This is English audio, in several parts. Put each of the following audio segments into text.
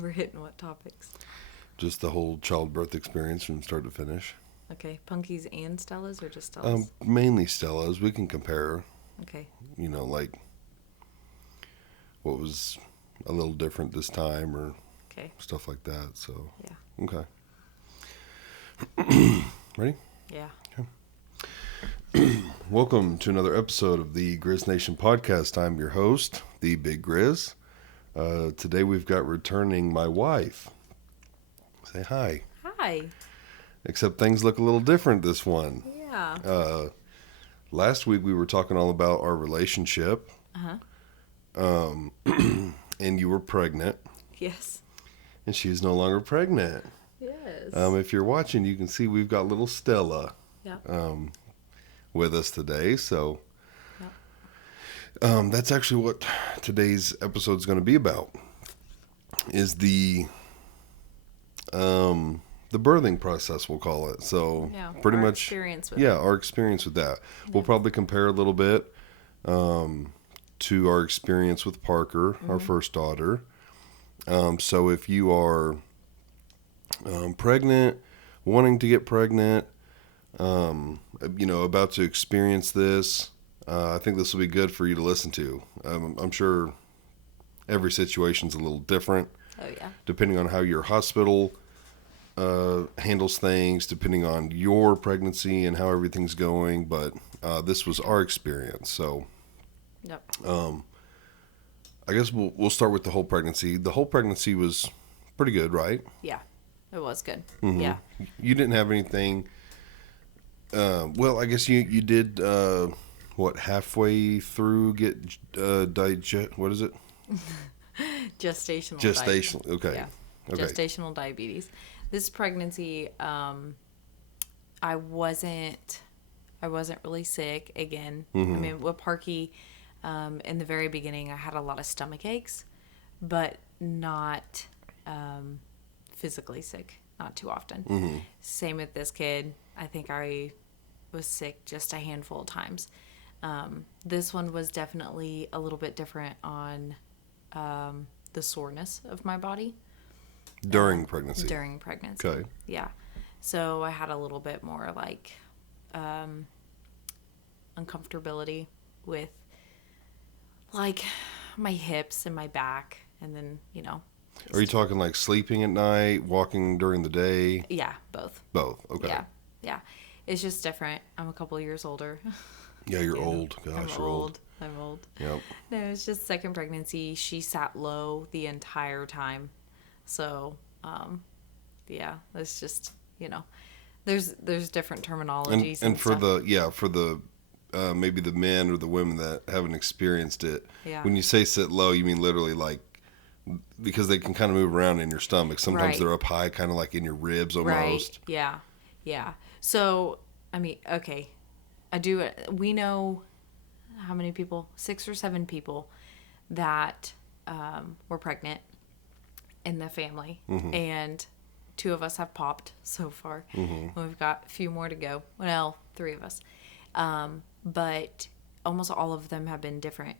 We're hitting what topics? Just the whole childbirth experience from start to finish. Okay, Punkies and Stellas or just Stellas? Mainly Stella's. We can compare, Okay. like what was a little different this time or Okay. stuff like that. So, Yeah. Okay. Ready? Yeah. Welcome to another episode of the Grizz Nation podcast. I'm your host, the Big Grizz. Today we've got returning my wife. Say hi. Hi. Except things look a little different this one. Yeah. Last week we were talking all about our relationship. And you were pregnant. Yes. And she's no longer pregnant. Yes. If you're watching, you can see we've got little Stella Yeah. with us today. So Yeah. that's actually what today's episode is going to be about. Is the birthing process, we'll call it. So pretty much experience with our experience with that. Yeah. We'll probably compare a little bit to our experience with Parker, our first daughter. So if you are pregnant, wanting to get pregnant, about to experience this, I think this will be good for you to listen to. I'm sure every situation's a little different. Oh, yeah. Depending on how your hospital handles things, depending on your pregnancy and how everything's going. But this was our experience. So Yep. I guess we'll start with the whole pregnancy. The whole pregnancy was pretty good, right? Yeah. It was good. Mm-hmm. Yeah. You didn't have anything. Well, I guess you did. Halfway through get what is it? Gestational. Gestational. Okay. Yeah. Okay. Gestational diabetes. This pregnancy, I wasn't really sick again. Mm-hmm. I mean, with Parky, in the very beginning, I had a lot of stomach aches, but not physically sick, not too often. Mm-hmm. Same with this kid. I think I was sick just a handful of times. This one was definitely a little bit different on the soreness of my body. During pregnancy. During pregnancy. Okay. Yeah. So I had a little bit more like uncomfortability with like my hips and my back, and then Are you talking like sleeping at night, walking during the day? Yeah, both. Both. Okay. Yeah. It's just different. I'm a couple of years older. Yeah, you're old. Gosh, you're old. I'm old. Yep. No, it's just second pregnancy. She sat low the entire time. So, it's just, there's different terminologies. And for stuff. the maybe the men or the women that haven't experienced it, Yeah. when you say sit low, you mean literally like, because they can kind of move around in your stomach. Sometimes Right. they're up high, kind of like in your ribs almost. Right. Yeah. So, I mean, okay. We know how many people, 6 or 7 people that were pregnant in the family. Mm-hmm. And 2 of us have popped so far. Mm-hmm. We've got a few more to go. Well, 3 of us. But almost all of them have been different.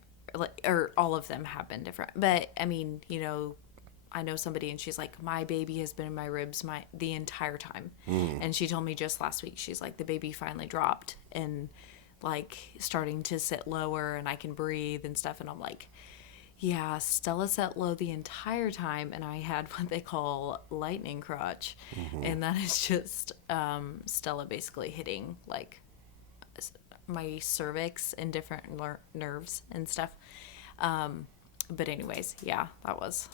Or all of them have been different. But, I mean, I know somebody and she's like, my baby has been in my ribs the entire time. And she told me just last week, she's like, the baby finally dropped and like starting to sit lower and I can breathe and stuff. And I'm like, yeah, Stella sat low the entire time and I had what they call lightning crotch. Mm-hmm. And that is just Stella basically hitting like my cervix and different nerves and stuff. But anyways, yeah, that was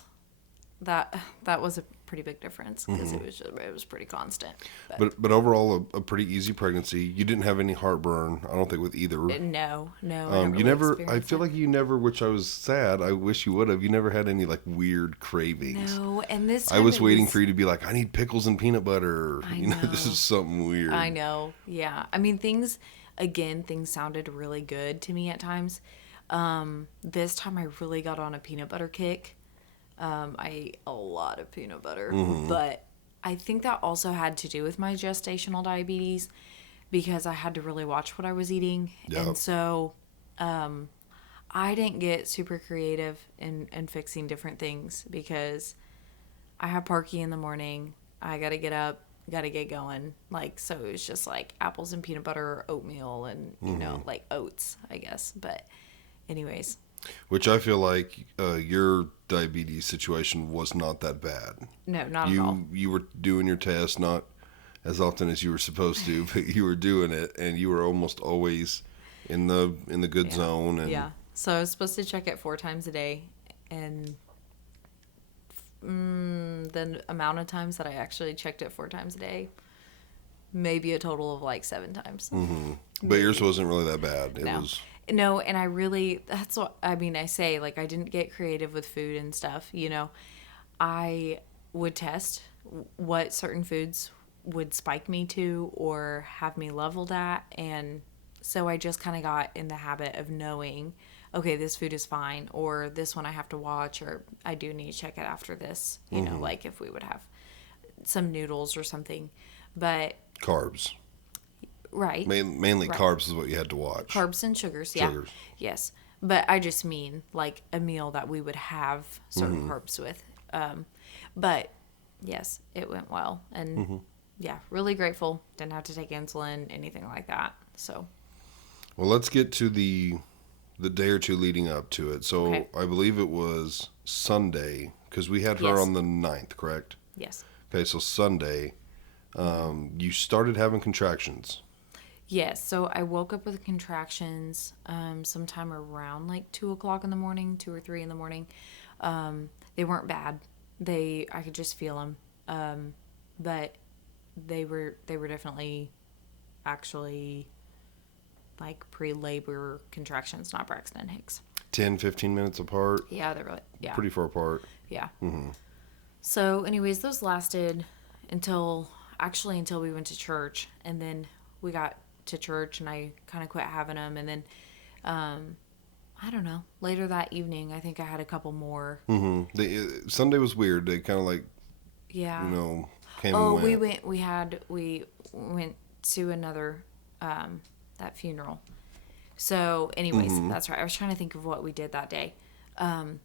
a pretty big difference because it was pretty constant. But overall, a pretty easy pregnancy. You didn't have any heartburn, I don't think, with either. No. You never. I feel like you never, which I was sad. I wish you would have. You never had any like weird cravings. No, and this I time was waiting for you to be like, I need pickles and peanut butter. I know. This is something weird. I know. Yeah. I mean, things sounded really good to me at times. This time I really got on a peanut butter kick. I ate a lot of peanut butter, but I think that also had to do with my gestational diabetes because I had to really watch what I was eating. Yep. And so, I didn't get super creative in fixing different things because I have Parky in the morning. I got to get up, got to get going. Like, so it was just like apples and peanut butter, or oatmeal, and, like oats, I guess. But, anyways. Which I feel like your diabetes situation was not that bad. No, not at all. You were doing your test not as often as you were supposed to, but you were doing it, and you were almost always in the good zone. And yeah. So I was supposed to check it 4 times a day, and the amount of times that I actually checked it 4 times a day, maybe a total of like 7 times. But yours wasn't really that bad. It No. was. No, and I really, that's what, I mean, I say, like, I didn't get creative with food and stuff, I would test what certain foods would spike me to or have me leveled at, and so I just kind of got in the habit of knowing, okay, this food is fine, or this one I have to watch, or I do need to check it after this, like if we would have some noodles or something, but... Carbs. Right. Mainly Right. carbs is what you had to watch. Carbs and sugars, yeah. Sugars. Yes. But I just mean like a meal that we would have certain carbs with. But yes, it went well. And yeah, really grateful. Didn't have to take insulin, anything like that. So. Well, let's get to the day or two leading up to it. So Okay. I believe it was Sunday, because we had her Yes. on the 9th, correct? Yes. Okay, so Sunday, you started having contractions. Yes. So I woke up with contractions sometime around like 2 o'clock in the morning, 2 or 3 in the morning. They weren't bad. I could just feel them. But they were definitely actually like pre-labor contractions, not Braxton Hicks. 10, 15 minutes apart. Yeah, they were like, yeah. Pretty far apart. Yeah. So anyways, those lasted until we went to church, and then we got to church and I kind of quit having them, and then I don't know, later that evening I think I had a couple more. Sunday was weird. They kind of like, Yeah. came Oh, and went. we went to another that funeral. So anyways, that's right. I was trying to think of what we did that day.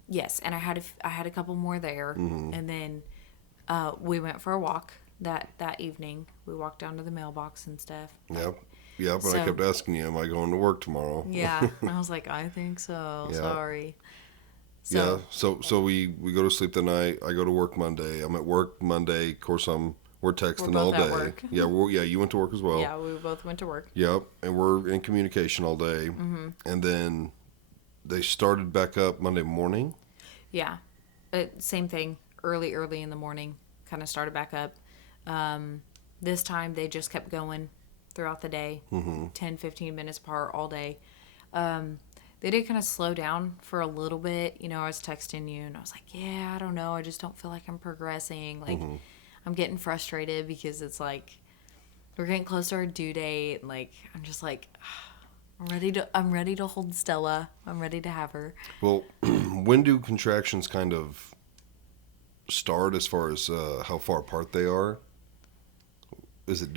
Yes, and I had a couple more there, and then we went for a walk that evening. We walked down to the mailbox and stuff. Yep, and I kept asking you, am I going to work tomorrow? Yeah, and I was like, I think so. Yeah. Sorry. Yeah, so we go to sleep the night. I go to work Monday. I'm at work Monday. Of course, we're texting We're all both at day. work. Yeah, you went to work as well. Yeah, we both went to work. Yep, and we're in communication all day. And then they started back up Monday morning. Yeah, same thing. Early in the morning, kind of started back up. This time they just kept going throughout the day, 10, 15 minutes apart all day. They did kind of slow down for a little bit. I was texting you and I was like, yeah, I don't know. I just don't feel like I'm progressing. Like, I'm getting frustrated because it's like we're getting close to our due date. Like, I'm just like, I'm ready to hold Stella. I'm ready to have her. Well, when do contractions kind of start as far as how far apart they are? Is it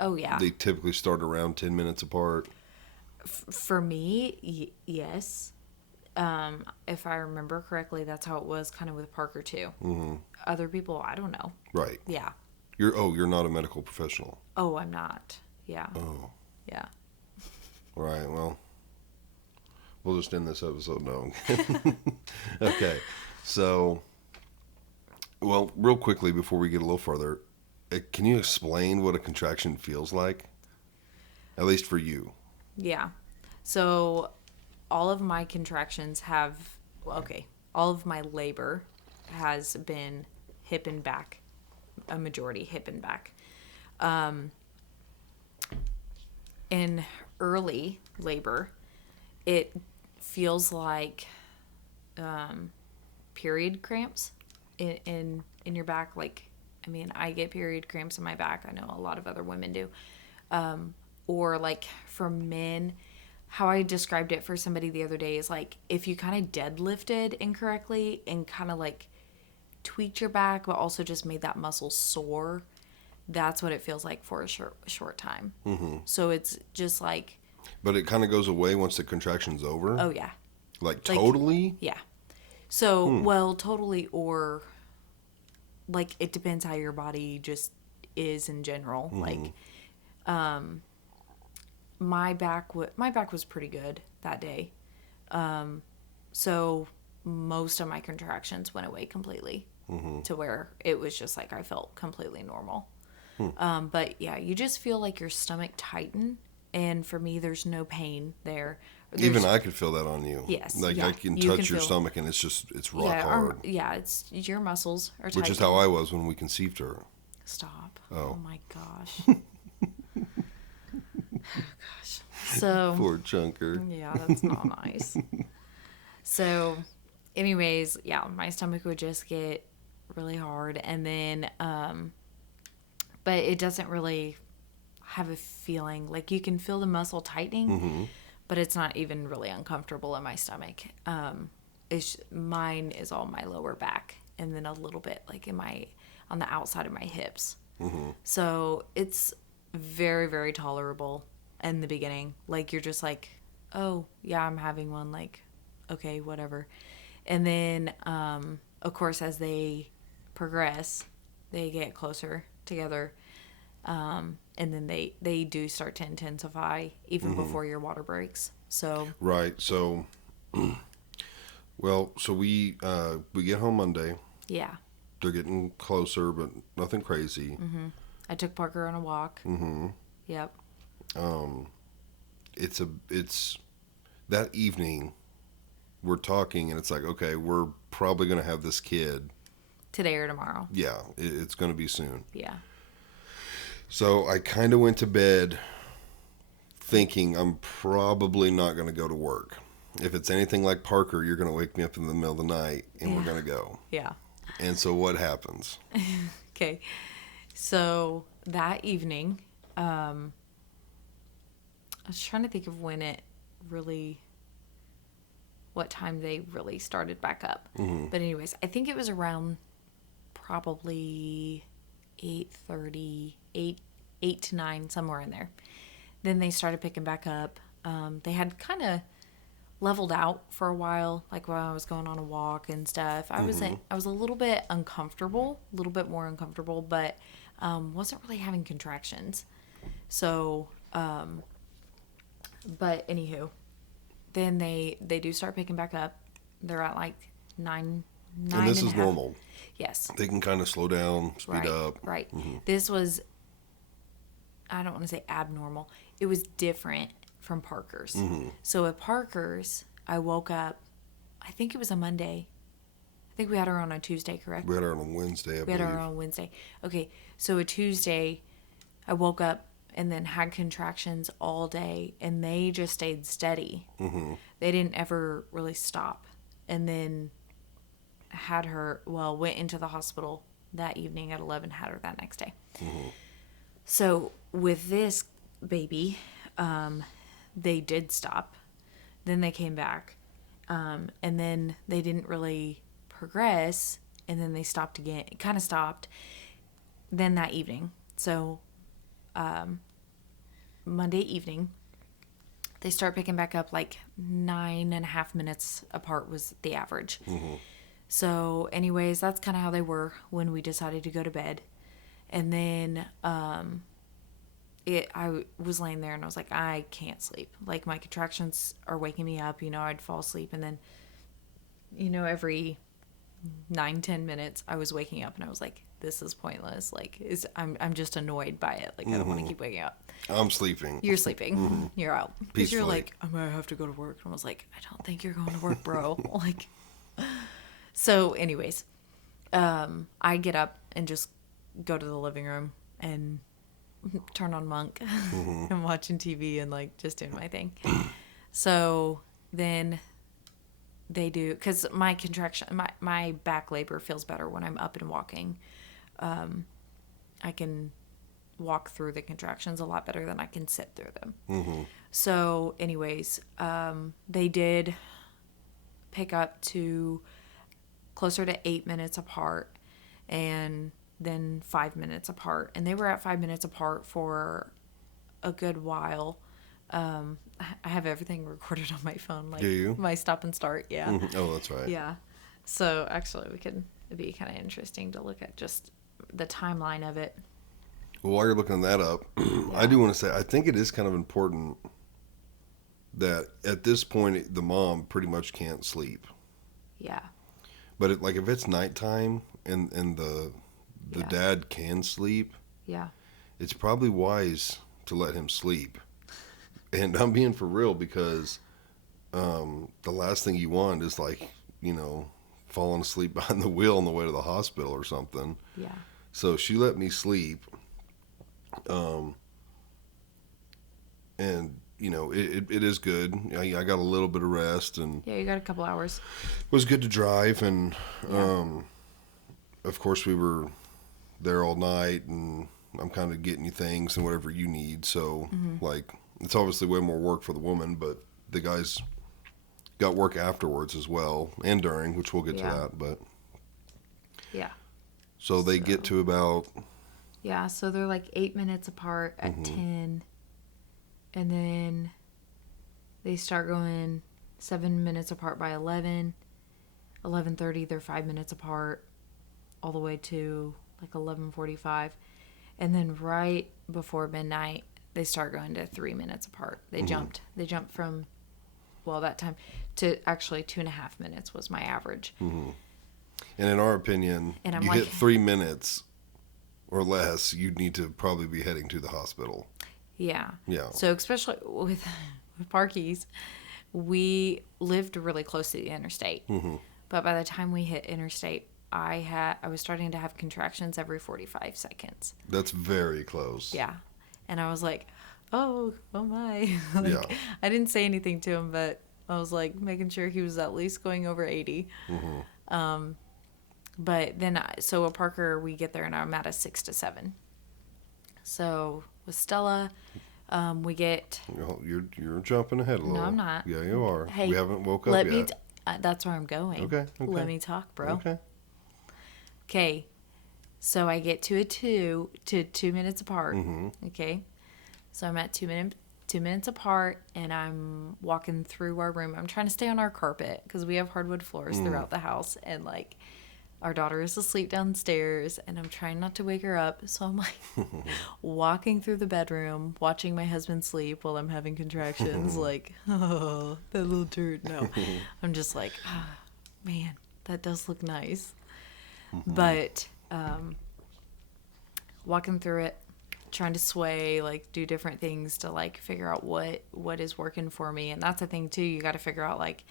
Oh, yeah. they typically start around 10 minutes apart? For me, yes. If I remember correctly, that's how it was kind of with Parker too. Other people, I don't know. Right. Yeah. You're not a medical professional. Oh, I'm not. Yeah. Oh. Yeah. Right. Well, we'll just end this episode now. Okay. So, well, real quickly before we get a little further, can you explain what a contraction feels like? At least for you. Yeah. So all of my contractions all of my labor has been hip and back, a majority hip and back. In early labor, it feels like period cramps in your back. Like, I mean, I get period cramps in my back. I know a lot of other women do. Or like for men, how I described it for somebody the other day is like if you kind of deadlifted incorrectly and kind of like tweaked your back, but also just made that muscle sore. That's what it feels like for a short time. So it's just like. But it kind of goes away once the contraction's over? Oh, yeah. Like totally? Yeah. So, well, totally, or like it depends how your body just is in general. Like my back was pretty good that day. So most of my contractions went away completely to where it was just like I felt completely normal. But yeah, you just feel like your stomach tighten, and for me, there's no pain there. Even There's I could feel that on you. yes, Like yeah, I can you touch can your feel stomach and it's rock yeah, hard. yeah, it's your muscles are Which tight. is how I was when we conceived her. Stop. Oh. Oh my gosh. Gosh. So Poor chunker. yeah, that's not nice. So, anyways, yeah, my stomach would just get really hard, and then, but it doesn't really have a feeling like you can feel the muscle tightening, but it's not even really uncomfortable in my stomach. Mine is all my lower back, and then a little bit like in my on the outside of my hips. So it's very very tolerable in the beginning. Like you're just like, oh yeah, I'm having one. Like okay, whatever. And then, of course, as they progress, they get closer together. And then they do start to intensify even before your water breaks. So, Right. So, well, so we get home Monday. yeah. They're getting closer, but nothing crazy. I took Parker on a walk. Yep. It's that evening. We're talking, and it's like, okay, we're probably gonna have this kid. Today or tomorrow. Yeah, it's gonna be soon. Yeah. So I kind of went to bed thinking I'm probably not gonna go to work. If it's anything like Parker, you're gonna wake me up in the middle of the night, and we're gonna go. Yeah. And so what happens? Okay. So that evening, I was trying to think of when it really, what time they really started back up. But anyways, I think it was around probably 8:30, 8 to 9, somewhere in there. Then they started picking back up. They had kind of leveled out for a while, like while I was going on a walk and stuff. I was a little bit uncomfortable, a little bit more uncomfortable, but wasn't really having contractions. So, but anywho, then they do start picking back up. They're at like nine And this and is a half. normal. Yes. They can kind of slow down, speed Right. up. Right. This was, I don't want to say abnormal. It was different from Parker's. So at Parker's, I woke up, I think it was a Monday. I think we had her on a Tuesday, correct? We had her on a Wednesday, I We had believe. her on Wednesday. Okay. So a Tuesday, I woke up and then had contractions all day, and they just stayed steady. They didn't ever really stop. And then had her, went into the hospital that evening at 11, had her that next day. So with this baby, they did stop. Then they came back. And then they didn't really progress. And then they stopped again. It kind of stopped. Then that evening. So Monday evening, they start picking back up like 9.5 minutes apart was the average. So anyways, that's kind of how they were when we decided to go to bed. And then I was laying there and I was like, I can't sleep. Like my contractions are waking me up. I'd fall asleep, and then every 9-10 minutes I was waking up and I was like, this is pointless. Like I'm just annoyed by it. Like I don't want to keep waking up. I'm sleeping. You're sleeping. You're out. Because you're Peacefully. like, I'm gonna have to go to work. And I was like, I don't think you're going to work, bro. Like, so anyways, I get up and just go to the living room and turn on Monk and watching TV and like just doing my thing. So then they do, because my my back labor feels better when I'm up and walking. I can walk through the contractions a lot better than I can sit through them. So anyways, they did pick up to closer to 8 minutes apart, and then 5 minutes apart. And they were at 5 minutes apart for a good while. I have everything recorded on my phone. Like, Do you? my stop and start. Yeah. Oh, that's right. Yeah. So actually we could it'd be kind of interesting to look at just the timeline of it. Well, while you're looking that up, I do want to say I think it is kind of important that at this point the mom pretty much can't sleep. Yeah. But like if it's nighttime and the dad can sleep, Yeah. it's probably wise to let him sleep. And I'm being for real because the last thing you want is like, falling asleep behind the wheel on the way to the hospital or something. Yeah. So she let me sleep. And it is good. I got a little bit of rest, and Yeah, you got a couple hours. it was good to drive. And of course we were there all night, and I'm kind of getting you things and whatever you need. So like, it's obviously way more work for the woman, but the guys got work afterwards as well, and during, which we'll get to that. But yeah, so they get to about so they're like 8 minutes apart at 10, and then they start going 7 minutes apart by 11:30 they're 5 minutes apart, all the way to like 11:45, and then right before midnight they start going to 3 minutes apart. They jumped from, well, that time to actually 2.5 minutes was my average. And in our opinion, And I'm you like, hit 3 minutes or less, you'd need to probably be heading to the hospital. Yeah. Yeah. So especially with Parkies, we lived really close to the interstate. But by the time we hit interstate, I was starting to have contractions every 45 seconds. That's very close. Yeah. And I was like, oh my. Like, I didn't say anything to him, but I was like making sure he was at least going over 80. But then, so with Parker, we get there and I'm at a 6 to 7. So with Stella, we get. You're jumping ahead a little. No, I'm not. Yeah, you are. Hey, we haven't woke up yet. That's where I'm going. Okay. Let me talk, bro. Okay. So I get to a 2 minutes apart. Okay. So I'm at 2 minutes apart, and I'm walking through our room. I'm trying to stay on our carpet because we have hardwood floors throughout the house, and like our daughter is asleep downstairs, and I'm trying not to wake her up. So I'm like walking through the bedroom, watching my husband sleep while I'm having contractions. Like, oh, that little turd. No, I'm just like, man, that does look nice. But walking through it, trying to sway, like do different things to like figure out what is working for me. And that's the thing too, you got to figure out like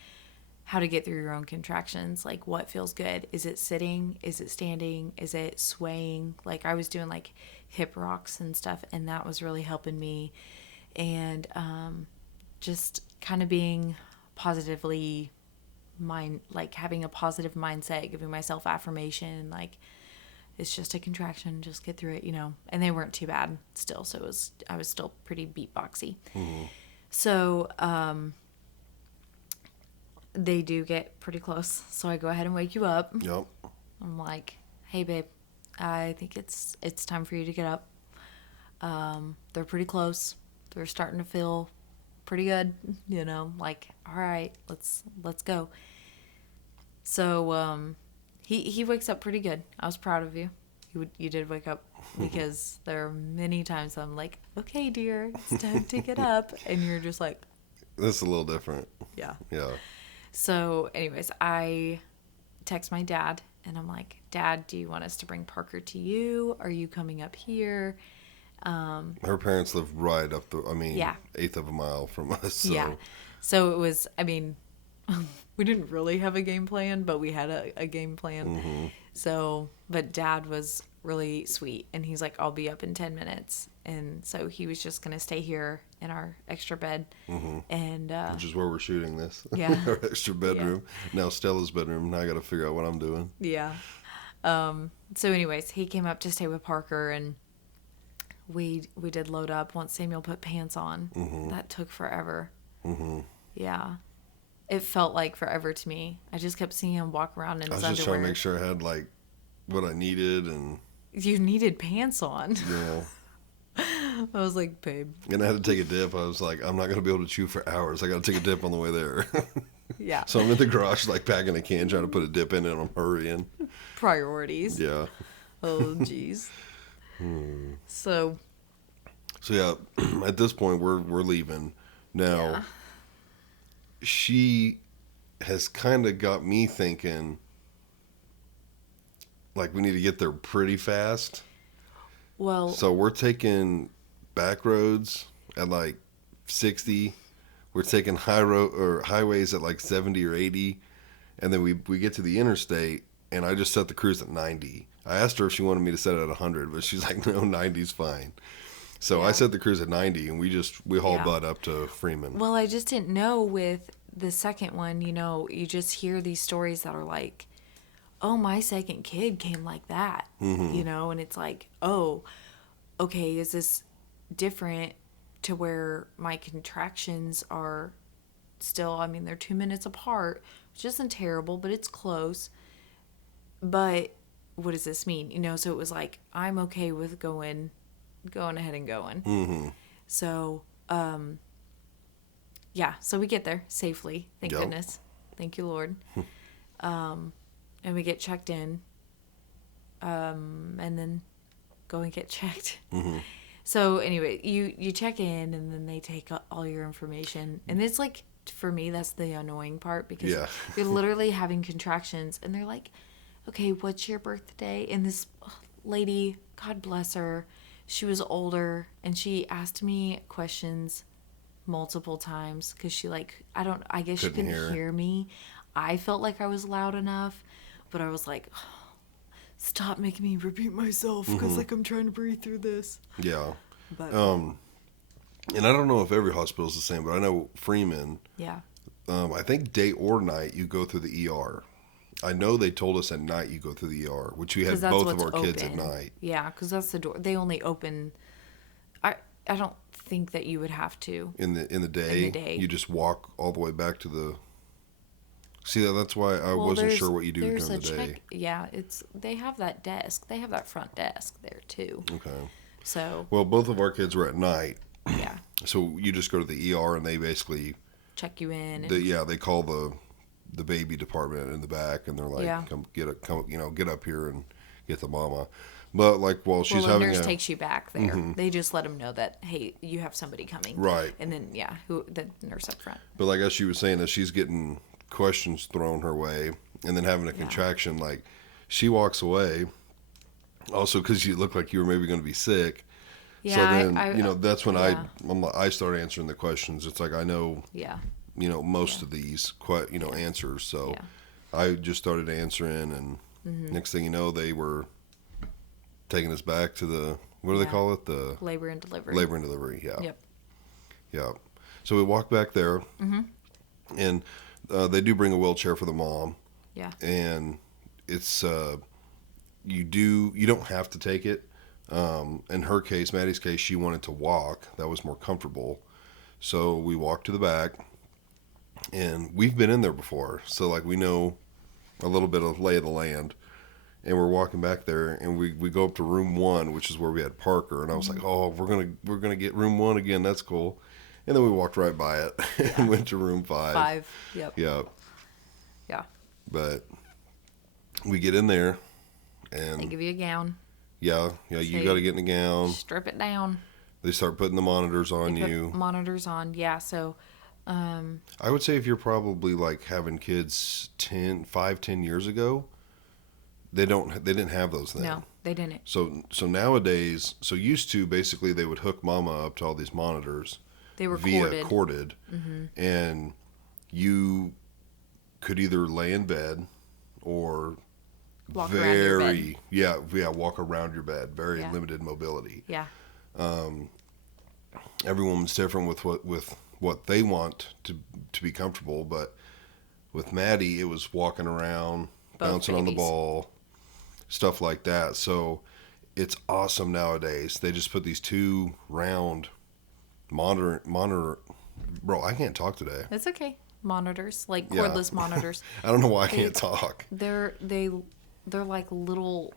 how to get through your own contractions, like what feels good. Is it sitting? Is it standing? Is it swaying? Like I was doing like hip rocks and stuff, and that was really helping me. And just kind of being positively like having a positive mindset, giving myself affirmation, like it's just a contraction, just get through it, and they weren't too bad still. So I was still pretty beatboxy. So, they do get pretty close. So I go ahead and wake you up. Yep. I'm like, hey babe, I think it's time for you to get up. They're pretty close. They're starting to feel pretty good, like, all right, let's go. So, he wakes up pretty good. I was proud of you. You did wake up, because there are many times I'm like, okay, dear, it's time to get up. And you're just like, That's a little different. yeah. Yeah. So anyways, I text my dad and I'm like, Dad, do you want us to bring Parker to you? Are you coming up here? Her parents live right up Yeah. eighth of a mile from us. So. Yeah. So it was, we didn't really have a game plan, but we had a game plan. So, but Dad was really sweet, and he's like, I'll be up in 10 minutes. And so he was just going to stay here in our extra bed. And which is where we're shooting this. Yeah. Our extra bedroom. Now Stella's bedroom. Now I got to figure out what I'm doing. Yeah. So anyways, he came up to stay with Parker, and we did load up once Samuel put pants on. That took forever. Yeah. It felt like forever to me. I just kept seeing him walk around in his underwear. I was just trying to make sure I had like what I needed, and you needed pants on. Yeah. I was like, babe. And I had to take a dip. I was like, I'm not going to be able to chew for hours. I got to take a dip on the way there. Yeah. So I'm in the garage, like packing a can, trying to put a dip in it, and I'm hurrying. Priorities. Yeah. Oh, jeez. So, So yeah, at this point we're leaving. Now yeah. she has kind of got me thinking like we need to get there pretty fast. Well, So we're taking back roads at like 60. We're taking high road or highways at like 70 or 80, and then we get to the interstate, and I just set the cruise at 90. I asked her if she wanted me to set it at 100, but she's like, no, 90's fine. So I yeah. set the cruise at 90, and we hauled Yeah. butt up to Freeman. Well, I just didn't know with the second one, you just hear these stories that are like, oh, my second kid came like that, and it's like, oh, okay, is this different to where my contractions are still, I mean, they're 2 minutes apart, which isn't terrible, but it's close. But what does this mean? So it was like, I'm okay with going ahead and going. Mm-hmm. So, yeah, so we get there safely. Thank Yep. goodness. Thank you, Lord. And we get checked in, and then go and get checked. Mm-hmm. So anyway, you check in, and then they take all your information, and it's like, for me, that's the annoying part, because Yeah. you're literally having contractions, and they're like, okay, what's your birthday? And this lady, God bless her, she was older, and she asked me questions multiple times because she, like, I guess she Couldn't couldn't hear. hear me. I felt like I was loud enough, but I was like, stop making me repeat myself because, like, I'm trying to breathe through this. Yeah. But, And I don't know if every hospital is the same, but I know Freeman, yeah. I think day or night you go through the ER. I know they told us at night you go through the ER, which we had 'Cause that's both of what's our kids at open. night. Yeah, because that's the door. They only open. I don't think that you would have to. In the day, day. you just walk all the way back to the. See, that's why I wasn't sure what you do during the day. Yeah, they have that desk. They have that front desk there too. Okay. So Well, both of our kids were at night, yeah, so you just go to the ER and they basically, check you in. And, they call the baby department in the back, and they're like, Yeah. come get up here and get the mama. But like while she's the having nurse a takes you back there. They just let them know that, hey, you have somebody coming. Right. And then the nurse up front. But like as she was saying, that she's getting questions thrown her way, and then having a contraction, like she walks away. Also, because you look like you were maybe going to be sick. Yeah, So then that's when yeah. I started answering the questions. It's like I know Yeah. most of these answers. So Yeah. I just started answering, and next thing you know, they were taking us back to the what do they Yeah. call it? The Labor and delivery. labor and delivery. Yeah. Yep. Yeah. So we walked back there, and they do bring a wheelchair for the mom, Yeah. and it's you don't have to take it. In her case, Maddie's case, she wanted to walk. That was more comfortable. So we walked to the back, and we've been in there before, so like we know a little bit of lay of the land. And we're walking back there, and we go up to room 1, which is where we had Parker. And I was like, oh, we're gonna get room 1 again. That's cool. And then we walked right by it and went to room 5. 5. Yep. Yeah. Yeah. But we get in there, They and give you a gown. you Say- got to get in the gown. Strip it down. They start putting the monitors on They put you. monitors on. Yeah. So, I would say if you're probably like having kids 10 years ago, they didn't have those then. no, they didn't. So nowadays, used to basically they would hook mama up to all these monitors They were via corded. corded, and you could either lay in bed or Walk around your bed. walk around your bed. Very Yeah. limited mobility. Yeah. Every woman's different with what they want to be comfortable, but with Mattie, it was walking around, Both bouncing on the babies. ball, stuff like that. So it's awesome nowadays. They just put these 2 round monitor. Bro, I can't talk today. It's okay. Monitors, like Yeah. cordless monitors. I don't know why I can't talk. They're like little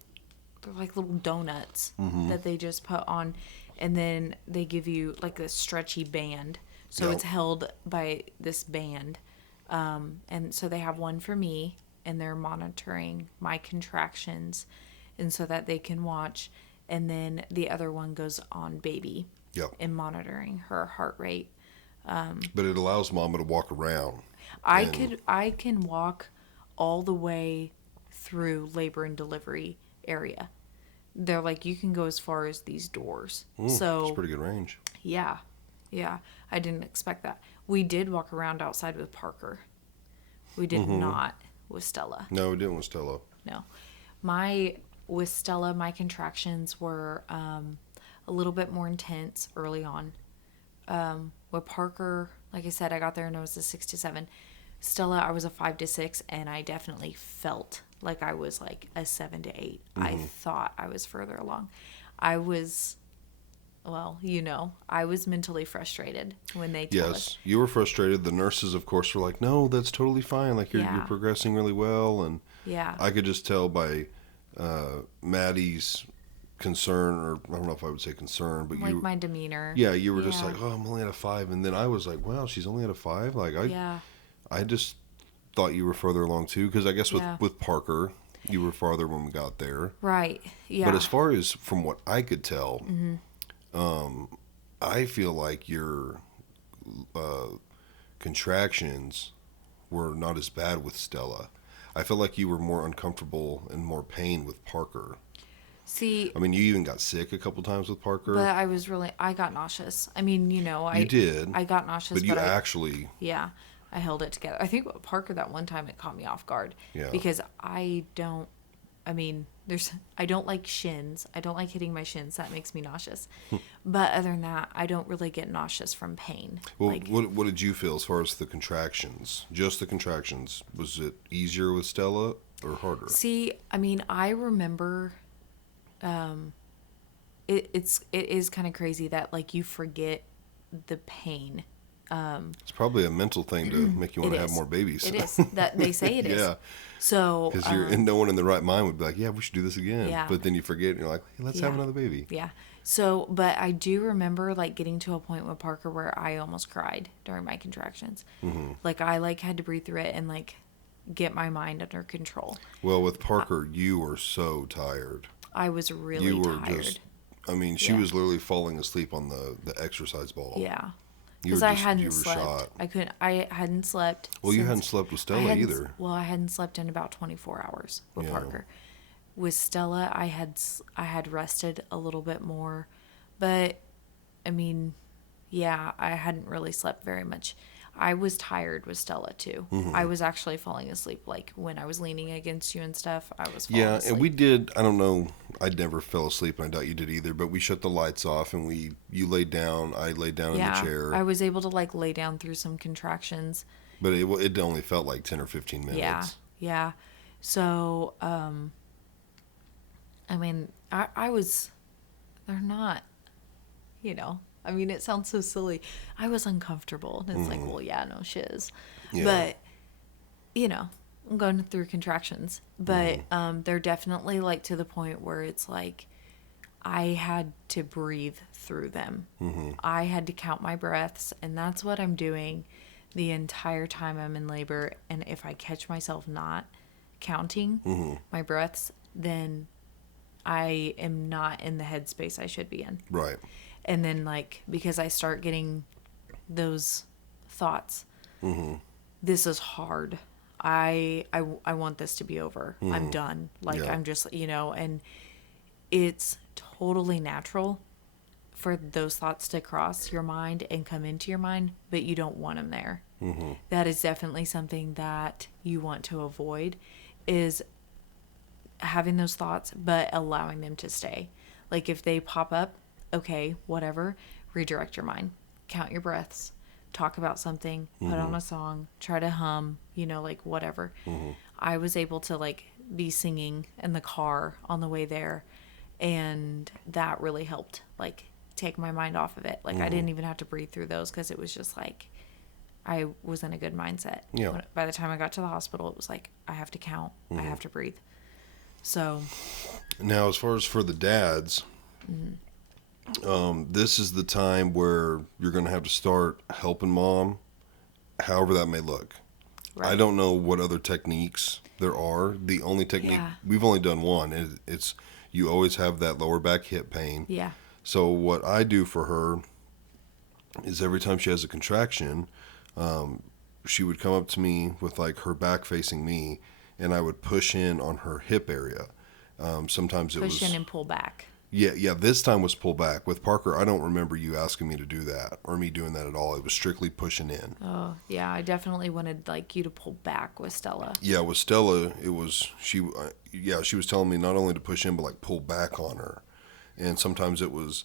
donuts that they just put on, and then they give you like a stretchy band. So Yep. it's held by this band. And so they have one for me, and they're monitoring my contractions, and so that they can watch. And then the other one goes on baby Yep. and monitoring her heart rate. But it allows mama to walk around. And I can walk all the way through labor and delivery area. They're like, you can go as far as these doors. it's So pretty good range. yeah, yeah, I didn't expect that. We did walk around outside with Parker. We did not with Stella. No, it didn't with Stella. No, with Stella, my contractions were a little bit more intense early on. With Parker, like I said, I got there and I was a 6 to 7. Stella, I was a 5 to 6, and I definitely felt like I was like a 7 to 8. I thought I was further along. I was, well, I was mentally frustrated when they told us. Yes, you were frustrated. The nurses, of course, were like, "No, that's totally fine. Like you're Yeah. progressing really well." And Yeah. I could just tell by Maddie's concern, or I don't know if I would say concern, but Like my demeanor. yeah, you were just Yeah. like, "Oh, I'm only at a 5," and then I was like, "Wow, she's only at a 5." Like Yeah. I just thought you were further along too, because I guess Yeah. with Parker, you were farther when we got there. Right. Yeah. But as far as from what I could tell, I feel like your contractions were not as bad with Stella. I feel like you were more uncomfortable and more pain with Parker. See, I mean, you even got sick a couple times with Parker. but I got nauseous. I mean, You did. I got nauseous, But you I, actually, yeah, I held it together. I think with Parker that one time it caught me off guard. Yeah. Because I don't like shins. I don't like hitting my shins. That makes me nauseous. But other than that, I don't really get nauseous from pain. well, Like, what did you feel as far as the contractions? Just the contractions. Was it easier with Stella or harder? see, I mean, I remember, it is kind of crazy that like you forget the pain. It's probably a mental thing to make you want It to have is. more babies. It is that they say it is. Yeah. So, Because and no one in the right mind would be like, "Yeah, we should do this again." Yeah. But then you forget, and you're like, "Hey, let's have Yeah. another baby." yeah. So, but I do remember like getting to a point with Parker where I almost cried during my contractions. Like I like had to breathe through it and like get my mind under control. Well, with Parker, you were so tired. I was really You were tired. just, I mean, she Yeah. was literally falling asleep on the exercise ball. Yeah. You were Because I just, hadn't you were slept. shot. I hadn't slept. Well, you since- hadn't slept with I Stella hadn't- either. Well, I hadn't slept in about 24 hours with Yeah. Parker. With Stella, I had rested a little bit more, but I mean, yeah, I hadn't really slept very much. I was tired with Stella too. Mm-hmm. I was actually falling asleep, like when I was leaning against you and stuff. I was falling Yeah, asleep. and we did. I don't know. I never fell asleep, and I doubt you did either. But we shut the lights off, and you laid down. I laid down in the chair. I was able to like lay down through some contractions. But it only felt like 10 or 15 minutes. Yeah, yeah. So, I mean, I was, they're not, I mean, it sounds so silly. I was uncomfortable. And it's like, well, yeah, no shiz. Yeah. But, I'm going through contractions. But they're definitely like to the point where it's like, I had to breathe through them. I had to count my breaths, and that's what I'm doing the entire time I'm in labor. And if I catch myself not counting my breaths, then I am not in the headspace I should be in. Right. And then, like, because I start getting those thoughts, this is hard. I want this to be over. I'm done. Like, Yeah. I'm just, and it's totally natural for those thoughts to cross your mind and come into your mind, but you don't want them there. That is definitely something that you want to avoid, is having those thoughts, but allowing them to stay. Like if they pop up, okay, whatever, redirect your mind, count your breaths, talk about something, put on a song, try to hum, like whatever. I was able to like be singing in the car on the way there, and that really helped like take my mind off of it. Like I didn't even have to breathe through those, because it was just like I was in a good mindset. Yeah. By the time I got to the hospital, it was like I have to count, I have to breathe. So Now, as far as for the dads, this is the time where you're going to have to start helping mom, however that may look. I don't know what other techniques there are. The only technique, we've only done one. It's you always have that lower back hip pain. Yeah. So what I do for her is every time she has a contraction, she would come up to me with like her back facing me, and I would push in on her hip area. Sometimes it was push in and pull back. Yeah. This time was pull back. With Parker, I don't remember you asking me to do that or me doing that at all. It was strictly pushing in. Oh yeah, I definitely wanted like you to pull back with Stella. Yeah, with Stella, it was she. She was telling me not only to push in but like pull back on her, and sometimes it was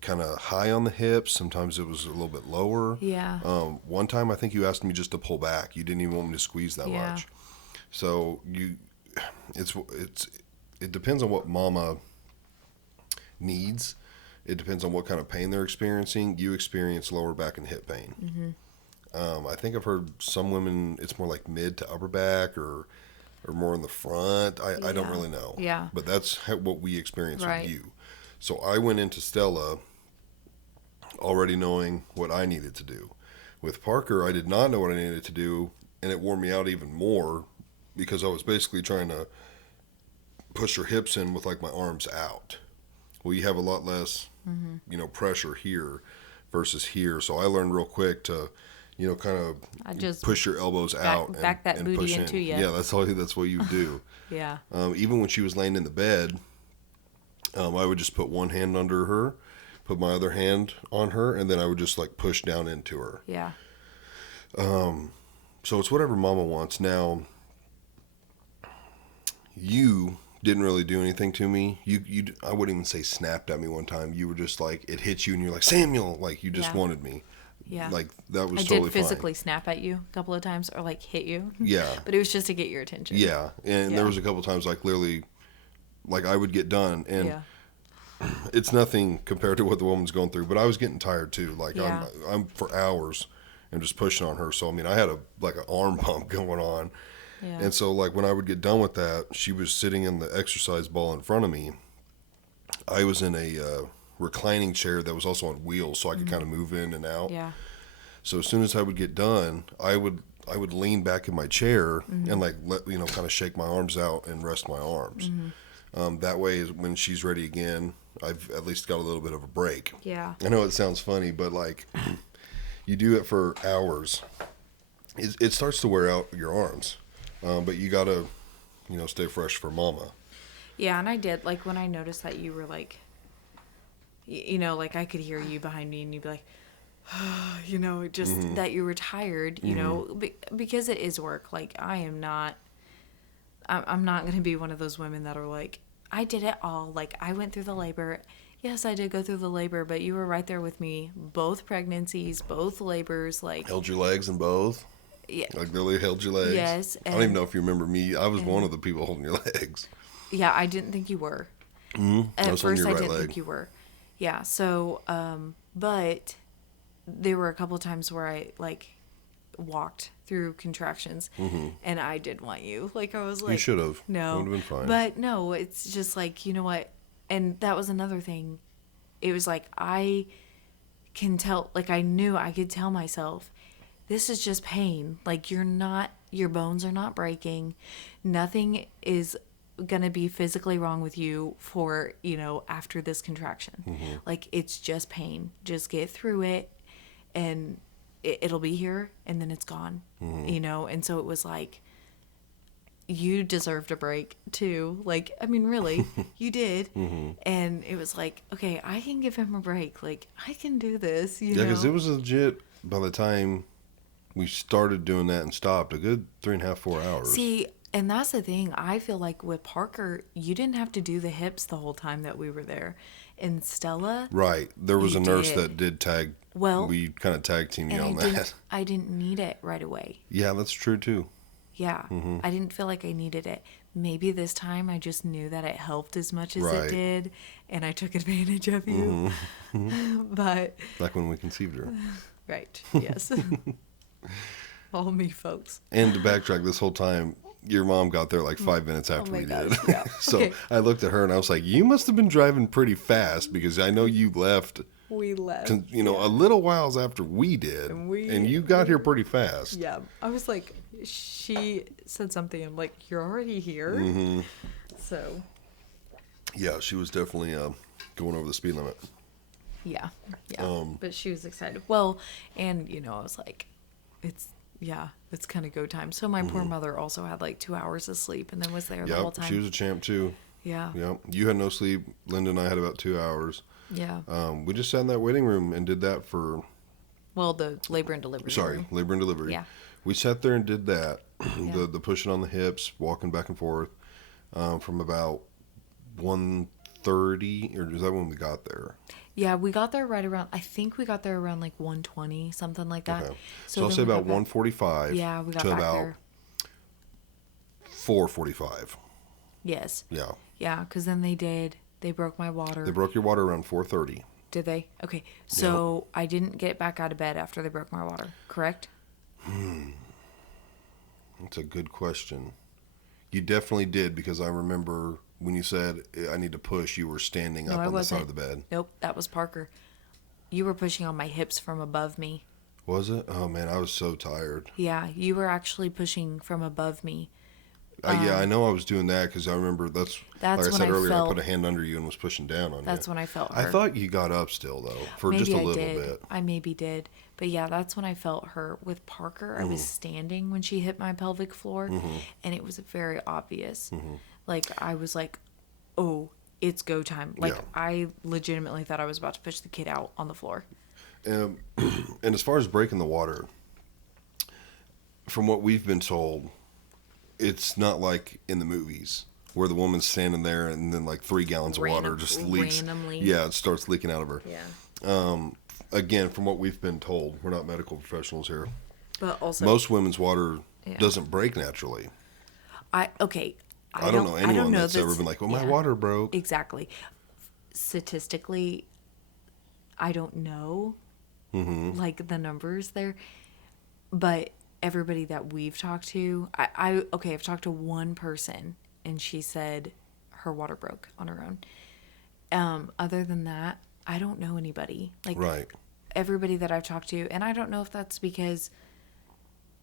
kind of high on the hips. Sometimes it was a little bit lower. Yeah. One time I think you asked me just to pull back. You didn't even want me to squeeze that much. So it depends on what Mama needs. It depends on what kind of pain they're experiencing. You experience lower back and hip pain. I think I've heard some women it's more like mid to upper back or more in the front. I don't really know. Yeah. But that's what we experience with you. So I went into Stella already knowing what I needed to do. With Parker, I did not know what I needed to do, and it wore me out even more because I was basically trying to push her hips in with like my arms out. Well, you have a lot less, pressure here versus here. So I learned real quick to, kind of push your elbows out back that and booty push into in. you. Yeah, that's what you do. Yeah. Even when she was laying in the bed, I would just put one hand under her, put my other hand on her, and then I would just like push down into her. Yeah. So it's whatever Mama wants. Now, you didn't really do anything to me. I wouldn't even say snapped at me one time. You were just like, it hit you and you're like, Samuel, like you just wanted me. Yeah. Like that was I totally did physically snap at you a couple of times or like hit you. Yeah. But it was just to get your attention. Yeah. And there was a couple of times like literally, like I would get done and it's nothing compared to what the woman's going through, but I was getting tired too. Like I'm for hours and just pushing on her. So, I mean, I had an arm pump going on. Yeah. And so, like, when I would get done with that, she was sitting in the exercise ball in front of me. I was in a reclining chair that was also on wheels, so I could kind of move in and out. Yeah. So as soon as I would get done, I would lean back in my chair and like kind of shake my arms out and rest my arms. That way, when she's ready again, I've at least got a little bit of a break. Yeah. I know it sounds funny, but like you do it for hours, it starts to wear out your arms. But you gotta, stay fresh for Mama. Yeah, and I did. Like, when I noticed that you were like, like I could hear you behind me and you'd be like, just that you were tired, because it is work. Like, I'm not going to be one of those women that are like, I did it all. Like, I went through the labor. Yes, I did go through the labor, but you were right there with me. Both pregnancies, both labors. Like, held your legs in both. Yeah. Like Lily held your legs. Yes. I don't even know if you remember me. I was one of the people holding your legs. Yeah, I didn't think you were. At first, I didn't think you were. Yeah. So, but there were a couple of times where I like walked through contractions, and I did want you. Like I was like, you should have. No, would have been fine. But no, it's just like, you know what? And that was another thing. It was like I can tell. Like I knew I could tell myself, this is just pain. Like your bones are not breaking. Nothing is going to be physically wrong with you for, after this contraction. Like it's just pain. Just get through it and it'll be here and then it's gone, And so it was like, you deserved a break too. Like, I mean, really, you did. And it was like, okay, I can give him a break. Like I can do this, Yeah, because it was legit by the time we started doing that and stopped a good 3.5, 4 hours. See, and that's the thing. I feel like with Parker, you didn't have to do the hips the whole time that we were there. And Stella, right? There was a nurse that did tag. Well, we kind of tag teamed you on that. I didn't need it right away. Yeah, that's true too. Yeah, I didn't feel like I needed it. Maybe this time I just knew that it helped as much as it did, and I took advantage of you. But like when we conceived her. Right. Yes. All me, folks. And to backtrack, this whole time, your mom got there like 5 minutes after we did. Yeah. So I looked at her and I was like, you must have been driving pretty fast because I know you left. We left. A little whiles after we did. And you got here pretty fast. Yeah. I was like, she said something. I'm like, you're already here. Mm-hmm. So Yeah, she was definitely going over the speed limit. yeah, yeah. But she was excited. Well, and I was like, it's it's kind of go time. So my poor mother also had like 2 hours of sleep and then was there the whole Yep, time. she was a champ too. Yeah. Yep, you had no sleep. Linda and I had about 2 hours. Yeah. We just sat in that waiting room and did that for. Well, the labor and delivery. Sorry, room. labor and delivery. Yeah. We sat there and did that. Yeah. The pushing on the hips, walking back and forth, from about 1:30, or is that when we got there? Yeah, we got there right around. I think we got there around like 1:20, something like that. Okay, so I'll then say we about got back- 1:45. Yeah, we got to back about there. 4:45. Yes. Yeah, Yeah, because then they broke my water. they broke your water around 4:30. Did they? Okay. So I didn't get back out of bed after they broke my water, correct? That's a good question. You definitely did, because I remember when you said I need to push, you were standing No, up I on the side wasn't. of the bed. Nope, that was Parker. You were pushing on my hips from above me. Was it? Oh man, I was so tired. Yeah, you were actually pushing from above me. Yeah, I know I was doing that because I remember that's That's like I when said I earlier. I felt- put a hand under you and was pushing down on That's you. when I felt I her. thought you got up still though for Maybe just a I little did. bit. I maybe did. But yeah, that's when I felt her with Parker. I Mm-hmm. was standing when she hit my pelvic floor, and it was very obvious. Mm-hmm. Like, I was like, oh, it's go time. Like, Yeah. I legitimately thought I was about to push the kid out on the floor. And as far as breaking the water, from what we've been told, it's not like in the movies where the woman's standing there and then like 3 gallons of water just leaks. Randomly. Yeah, it starts leaking out of her. Yeah. Again, from what we've been told, we're not medical professionals here. But also, Most women's water Yeah. doesn't break naturally. I don't know anyone that's ever that's- been like, "Oh, my yeah. water broke." Exactly. Statistically, I don't know like the numbers there, but everybody that we've talked to, I've talked to one person and she said her water broke on her own. Other than that, I don't know anybody. Like Right. everybody that I've talked to, and I don't know if that's because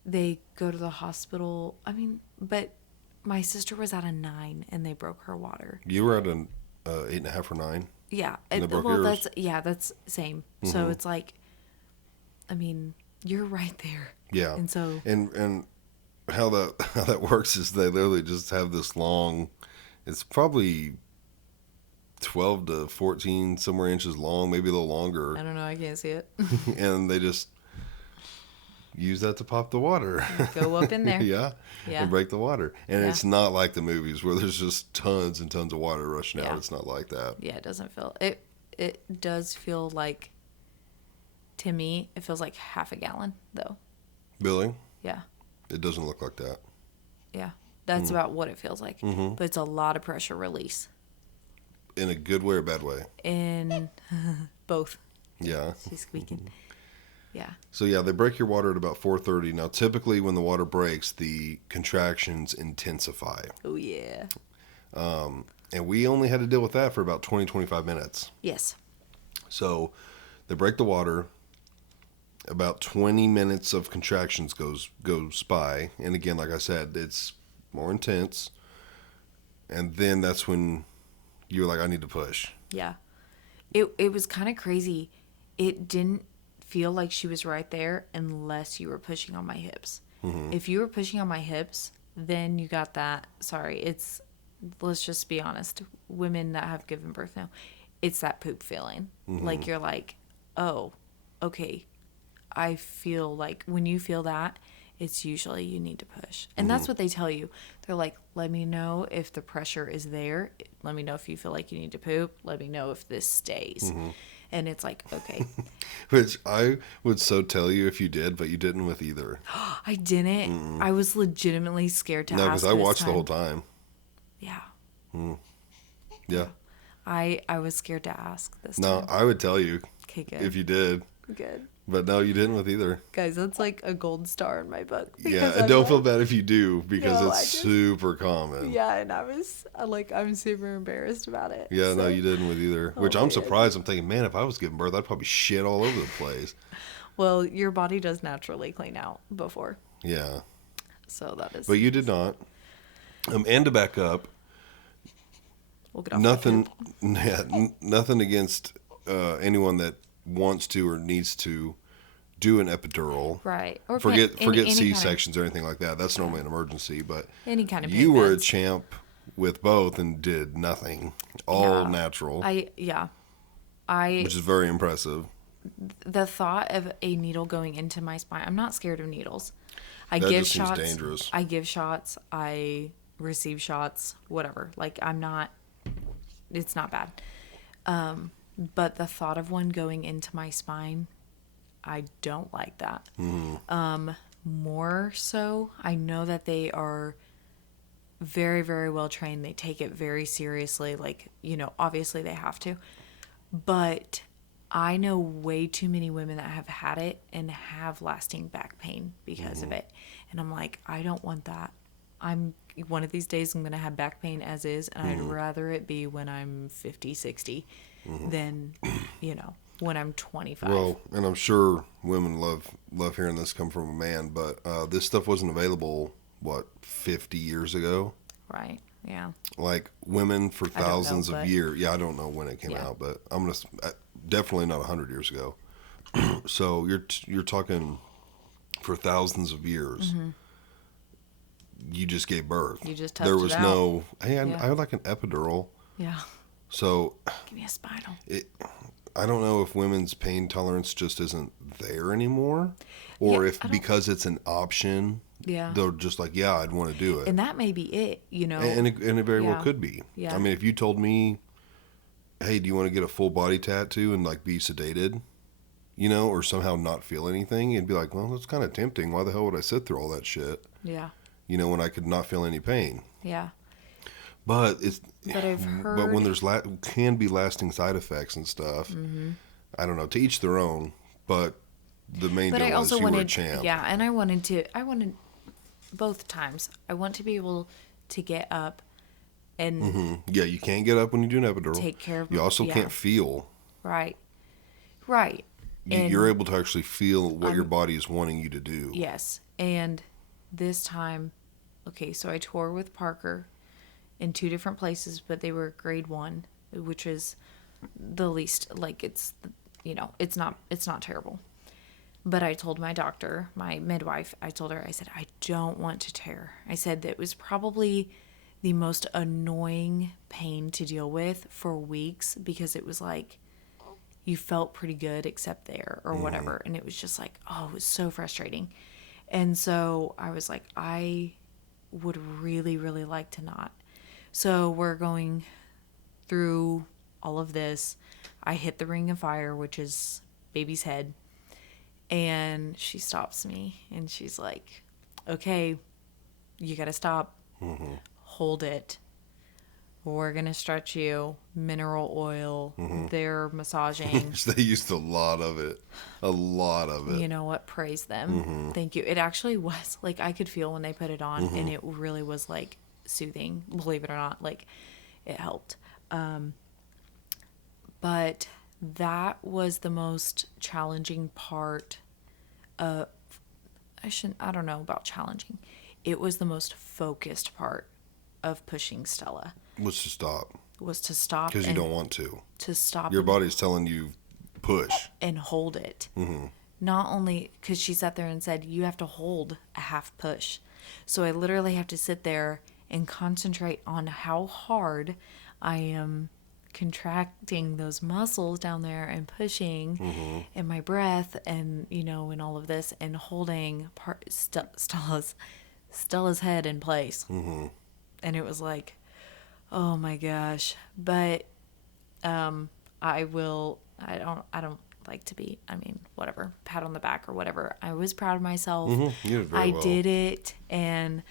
they go to the hospital. I mean, but my sister was at a 9 and they broke her water. You were at an 8.5 or 9. Yeah. And they broke Well, yours? that's same. So it's like, I mean, you're right there. Yeah. And so And how that works is they literally just have this long. It's probably 12 to 14 somewhere inches long, maybe a little longer, I don't know. I can't see it. and they just use that to pop the water. Go up in there. Yeah. Yeah. And break the water. And Yeah. it's not like the movies where there's just tons and tons of water rushing out. Yeah. It's not like that. Yeah, it doesn't feel it. It does feel like, to me, it feels like half a gallon though. Billy, Yeah, it doesn't look like that. yeah. That's about what it feels like. But it's a lot of pressure release In a good way or bad way. in both. Yeah. She's squeaking. Yeah. So yeah, they break your water at about 4:30. Now, typically when the water breaks, the contractions intensify. Oh yeah. And we only had to deal with that for about 20, 25 minutes. Yes. So they break the water. About 20 minutes of contractions goes by. And again, like I said, it's more intense. And then that's when you're like, I need to push. Yeah. It was kind of crazy. It didn't feel like she was right there unless you were pushing on my hips. If you were pushing on my hips, then you got that. Sorry, let's just be honest. Women that have given birth now, it's that poop feeling. Like you're like, oh, okay. I feel like when you feel that, it's usually you need to push. And that's what they tell you. They're like, let me know if the pressure is there. Let me know if you feel like you need to poop. Let me know if this stays. And it's like, okay. Which I would so tell you if you did, but you didn't with either. I didn't. I was legitimately scared to No, ask because I this watched the time. whole time. Yeah. Yeah. I was scared to ask this No, time. I would tell you Okay, good. if you did. Good. But no, you didn't with either. Guys, that's like a gold star in my book. Yeah, because and I'm don't like- feel bad if you do, because No, it's I just- super common. Yeah, and I was like, I'm super embarrassed about it. Yeah, no, so- you didn't with either. Oh Which my I'm goodness. surprised. I'm thinking, man, if I was giving birth, I'd probably shit all over the place. Well, your body does naturally clean out before. Yeah. So that is. But you did not. And to back up, We'll get off nothing, that yeah, nothing against anyone that wants to or needs to do an epidural. right. Or Forget any C kind sections or anything like that. That's normally an emergency. But of, any kind of you pain were a meds. champ with both and did nothing, all Yeah. natural, I which is very impressive. the thought of a needle going into my spine. I'm not scared of needles. I That give just seems shots. dangerous. I give shots. I receive shots. Whatever. Like I'm not. It's not bad. But the thought of one going into my spine, I don't like that. More so, I know that they are very, very well trained. They take it very seriously. Like, obviously they have to. But I know way too many women that have had it and have lasting back pain because of it. And I'm like, I don't want that. One of these days I'm going to have back pain as is, and I'd rather it be when I'm 50, 60 than, when I'm 25. Well, and I'm sure women love hearing this come from a man, but this stuff wasn't available, 50 years ago? Right. Yeah. Like women for I don't know, thousands of but- years. Yeah, I don't know when it came Yeah. out, but I'm gonna definitely not 100 years ago. So you're talking for thousands of years. You just gave birth. You just there touched was it out. no. Hey, Yeah. I would like an epidural. Yeah. So Give me a spinal. I don't know if women's pain tolerance just isn't there anymore, or Yeah, if I don't- because it's an option, Yeah. they're just like, yeah, I'd want to do it. And that may be it, And it very well Yeah. could be. Yeah. I mean, if you told me, hey, do you want to get a full body tattoo and like be sedated, or somehow not feel anything, you'd be like, well, that's kind of tempting. Why the hell would I sit through all that shit? Yeah. When I could not feel any pain. Yeah. But it's But I've heard. but when there's can be lasting side effects and stuff. I don't know. To each their own. But the main But deal I is also you were a wanted, champ. yeah, and I wanted both times. I want to be able to get up and Yeah, you can't get up when you do an epidural. take care of You also yeah. can't feel. Right. Right. And You're able to actually feel what your body is wanting you to do. yes. And this time, okay, so I tore with Parker in 2 different places, but they were grade 1, which is the least, like it's not terrible. But I told my doctor, my midwife, I told her, I said, I don't want to tear. I said that it was probably the most annoying pain to deal with for weeks because it was like you felt pretty good except there or whatever. And it was just like, oh, it was so frustrating. And so I was like, I would really, really like to not. So we're going through all of this. I hit the ring of fire, which is baby's head. And she stops me and she's like, okay, you got to stop. Hold it. We're going to stretch you. Mineral oil. They're massaging. They used a lot of it. A lot of it. You know what? Praise them. Thank you. It actually was like I could feel when they put it on and it really was like soothing, believe it or not. Like it helped. But that was the most challenging part of, I don't know about challenging. It was the most focused part of pushing Stella Was to stop. was to stop Because you and don't want to. to stop Your and- body's telling you push. and hold it. Not only because she sat there and said, you have to hold a half push. So I literally have to sit there and concentrate on how hard I am contracting those muscles down there and pushing and my breath and, and all of this and holding Stella's head in place. And it was like, oh my gosh. But I don't like to be, whatever, pat on the back or whatever. I was proud of myself. You did very I well. did it. And,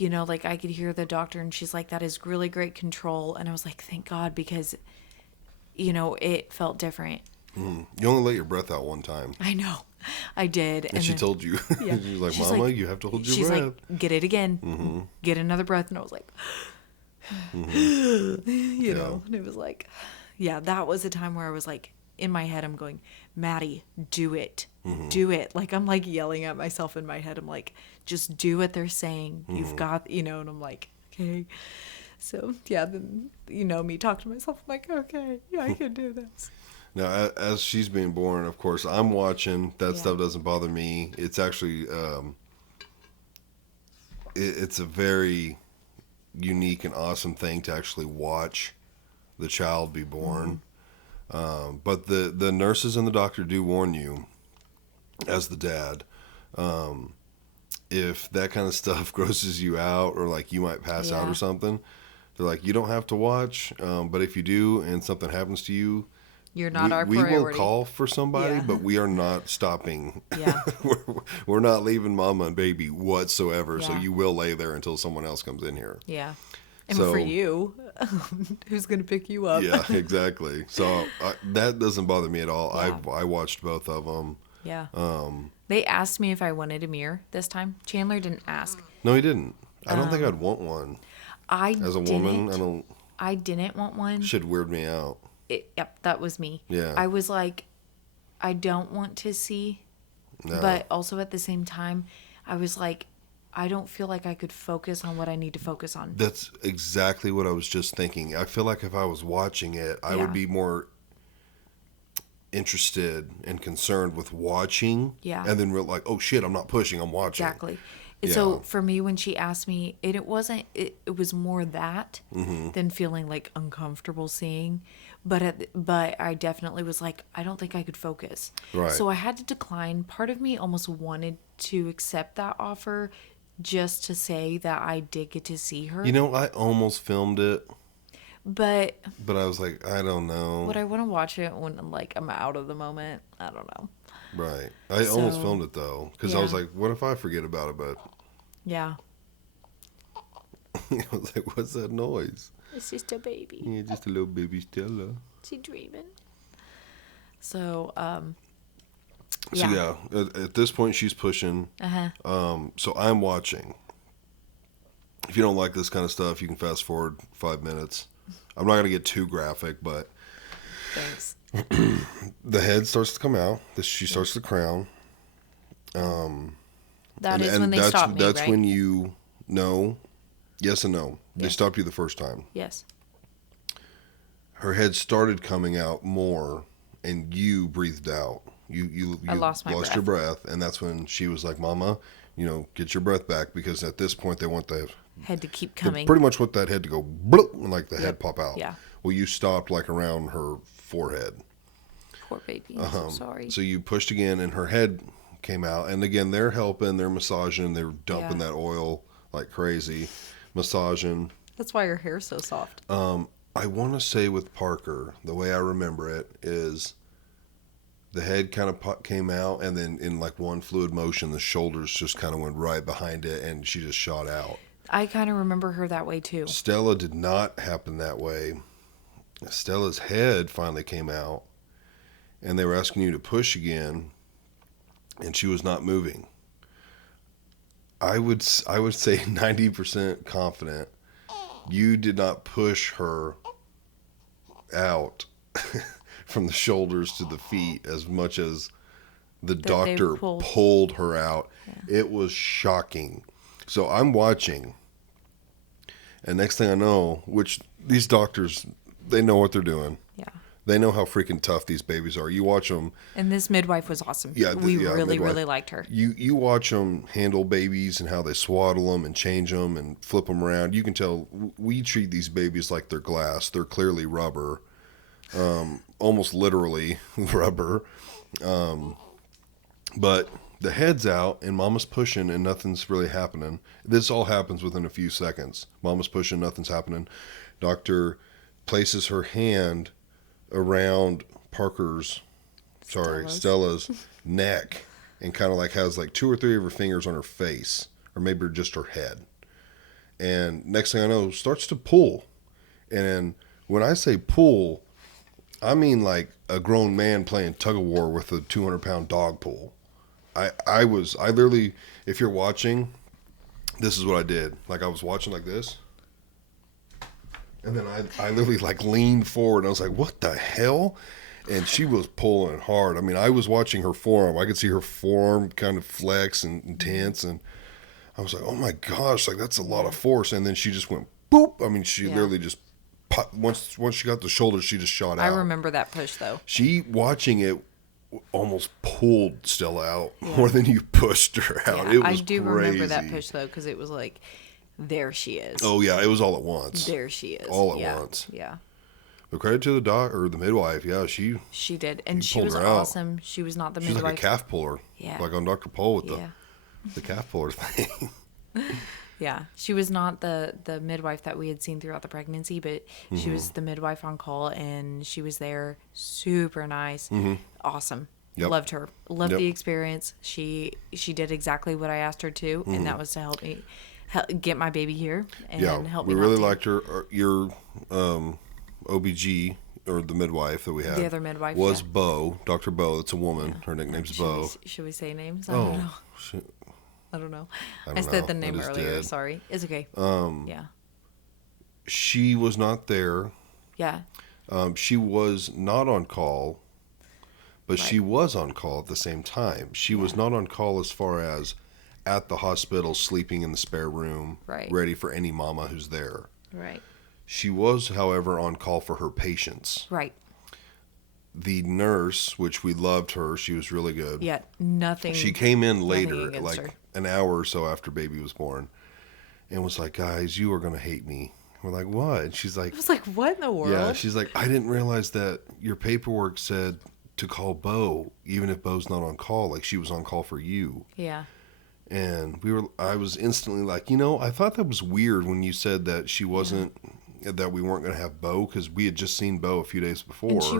I could hear the doctor and she's like, that is really great control. And I was like, thank God, because, it felt different. You only let your breath out one time. I know. I did. And she then- told you. Yeah. She's like, She's Mama, like- you have to hold your she's breath. like, get it again. Get another breath. And I was like, you know, and it was like, yeah, that was a time where I was like, in my head, I'm going, Mattie, do it. Mm-hmm. Do it. Like, I'm like yelling at myself in my head. I'm like, just do what they're saying. Mm-hmm. You've got, and I'm like, okay. So, yeah, then, me talk to myself. I'm like, okay, yeah, I can do this. Now, as she's being born, of course, I'm watching. That Yeah. stuff doesn't bother me. It's actually, it's a very unique and awesome thing to actually watch the child be born. But the nurses and the doctor do warn you, as the dad, if that kind of stuff grosses you out or like you might pass out Yeah. or something, they're like, you don't have to watch, but if you do and something happens to you, You're not our we will priority. call for somebody, Yeah. but we are not stopping. Yeah. we're not leaving mama and baby whatsoever. So Yeah. you will lay there until someone else comes in here. Yeah. And So- for you, who's going to pick you up? Yeah, exactly. So that doesn't bother me at all. Yeah. I watched both of them. Yeah. They asked me if I wanted a mirror this time. Chandler didn't ask. No, he didn't. I don't think I'd want one I as a didn't. woman. I didn't want one. Should weird me out. Yep, that was me. Yeah. I was like, I don't want to see, No. but also at the same time, I was like, I don't feel like I could focus on what I need to focus on. That's exactly what I was just thinking. I feel like if I was watching it, I Yeah. would be more interested and concerned with watching. Yeah. And then like, oh shit, I'm not pushing, I'm watching. Exactly. Yeah. So for me, when she asked me, it was more that Mm-hmm. than feeling like uncomfortable seeing. But I definitely was like, I don't think I could focus. Right. So I had to decline. Part of me almost wanted to accept that offer just to say that I did get to see her. I almost filmed it, But but I was like, I don't know. would I want to watch it when I'm out of the moment? I don't know. Right. I almost So- filmed it though, because I was Yeah. like, what if I forget about it? But Yeah. I was like, what's that noise? It's just a baby. Yeah, just a little baby Stella. She dreaming. So, So yeah, at this point she's pushing. Uh-huh. So I'm watching. If you don't like this kind of stuff, you can fast forward 5 minutes. I'm not gonna get too graphic, but Thanks. the head starts to come out. She starts to crown. That is when they that's, stopped me, That's right? when you know. Yes and no. They Yeah. stopped you the first time. Yes. Her head started coming out more, and you breathed out. You I lost my your breath, and that's when she was like, "Mama, get your breath back," because at this point they want the Had to keep they coming. pretty much want that head to go bloop, and like the head Yep. pop out. Yeah. Well, you stopped like around her forehead. Poor baby. I'm so sorry. So you pushed again, and her head came out. And again, they're helping, they're massaging, they're dumping Yeah. that oil like crazy, massaging. That's why her hair's so soft. I want to say with Parker, the way I remember it is the head kind of came out, and then in like one fluid motion, the shoulders just kind of went right behind it, and she just shot out. I kind of remember her that way too. Stella did not happen that way. Stella's head finally came out, and they were asking you to push again, and she was not moving. I would say 90% confident you did not push her out from the shoulders to the feet as much as the they doctor pulled. pulled her out. It was shocking. So I'm watching, and next thing I know, which these doctors, they know what they're doing. Yeah. They know how freaking tough these babies are. You watch them. And this midwife was awesome. Yeah, we really, midwife. really liked her. You watch them handle babies and how they swaddle them and change them and flip them around. You can tell we treat these babies like they're glass. They're clearly rubber, almost literally rubber. But the head's out and Mama's pushing and nothing's really happening. This all happens within a few seconds. Mama's pushing, nothing's happening. Doctor places her hand around Stella's neck, and kind of like has like 2 or 3 of her fingers on her face, or maybe just her head. And next thing I know, starts to pull. And when I say pull, I mean like a grown man playing tug of war with a 200-pound dog pull. I literally, if you're watching, this is what I did. Like I was watching like this. And then I literally like leaned forward and I was like, what the hell? and she was pulling hard. I mean, I was watching her forearm. I could see her forearm kind of flex and tense, and I was like, "Oh my gosh, like that's a lot of force." And then she just went boop. I mean, she Yeah. literally just once she got the shoulder, she just shot I out. remember that push though. She watching it almost pulled Stella out Yeah. more than you pushed her out. Yeah, It I was do crazy. remember that push though, because it was like, there she is. Oh yeah, it was all at once. There she is. All at Yeah. once. Yeah. But credit to the doc or the midwife. Yeah, she She did, and she pulled was her out. awesome. She was not the she's midwife. like a calf puller. Yeah. Like on Dr. Pole with Yeah. the calf puller thing. Yeah, she was not the midwife that we had seen throughout the pregnancy, but she was the midwife on call, and she was there. Super nice, awesome. Yep. Loved her. Loved Yep. the experience. She did exactly what I asked her to, and that was to help me get my baby here and Yeah, help we me. really not to- liked her. Your OBG or the midwife that we had. The other midwife, was yeah. Bo, Dr. Bo. It's a woman. Her nickname's Bo. Should we say names? I don't know. Oh, shit. I don't know. I I don't said know. the I name just earlier. did. Sorry. It's okay. Yeah. She was not there. Yeah. She was not on call, but Right. she was on call at the same time. She was not on call as far as at the hospital, sleeping in the spare room, Right. ready for any mama who's there. Right. She was, however, on call for her patients. Right. The nurse, which we loved her, she was really good. Yeah. Nothing. She came in later, against like her. an hour or so after baby was born, and was like, "Guys, you are gonna hate me." We're like, "What?" And she's like, I was like, what in the world? "Yeah." She's like, "I didn't realize that your paperwork said to call Bo, even if Bo's not on call. Like she was on call for you." Yeah. And I was instantly like, I thought that was weird when you said that she wasn't, that we weren't going to have Bo, because we had just seen Bo a few days before. And she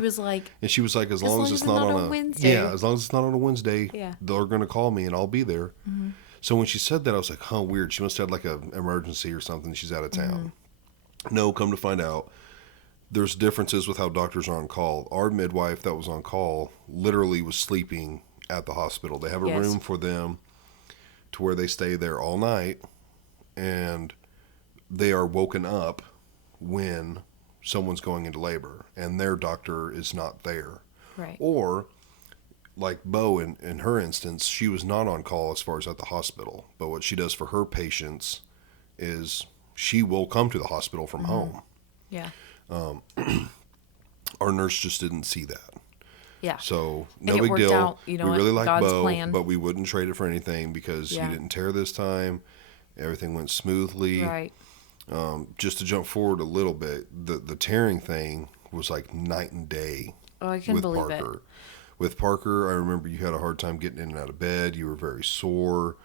was like, as long as it's not on a Wednesday. Yeah, as long as it's not on a Wednesday, Yeah. they're going to call me and I'll be there. So when she said that, I was like, huh, weird. She must have had like an emergency or something. She's out of town. No, come to find out, there's differences with how doctors are on call. Our midwife that was on call literally was sleeping at the hospital. They have a Yes. room for them to where they stay there all night, and they are woken up when someone's going into labor and their doctor is not there. right. Or like Bo in her instance, she was not on call as far as at the hospital, but what she does for her patients is she will come to the hospital from home. Yeah. Our nurse just didn't see that. Yeah. So And no it big worked deal. out, you know We what, really like God's Bo, plan. but we wouldn't trade it for anything because Yeah. you didn't tear this time. Everything went smoothly. Right. Just to jump forward a little bit, the tearing thing was like night and day Oh, I can with believe Parker. it. With Parker, I remember you had a hard time getting in and out of bed. You were very sore,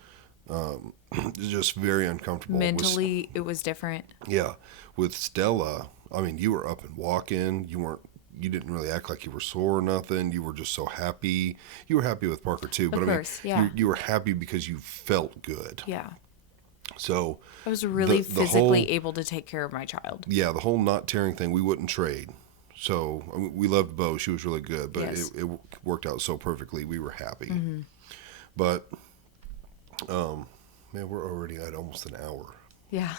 just very uncomfortable. Mentally, it was different. Yeah, with Stella, I mean, you were up and walking. You didn't really act like you were sore or nothing. You were just so happy. You were happy with Parker too, but course, I mean, yeah. you were happy because you felt good. Yeah. So I was really the physically whole- able to take care of my child. yeah, the whole not tearing thing, we wouldn't trade. So I mean, we loved Bo; she was really good, but Yes. it worked out so perfectly. We were happy. But man, we're already at almost an hour. Yeah.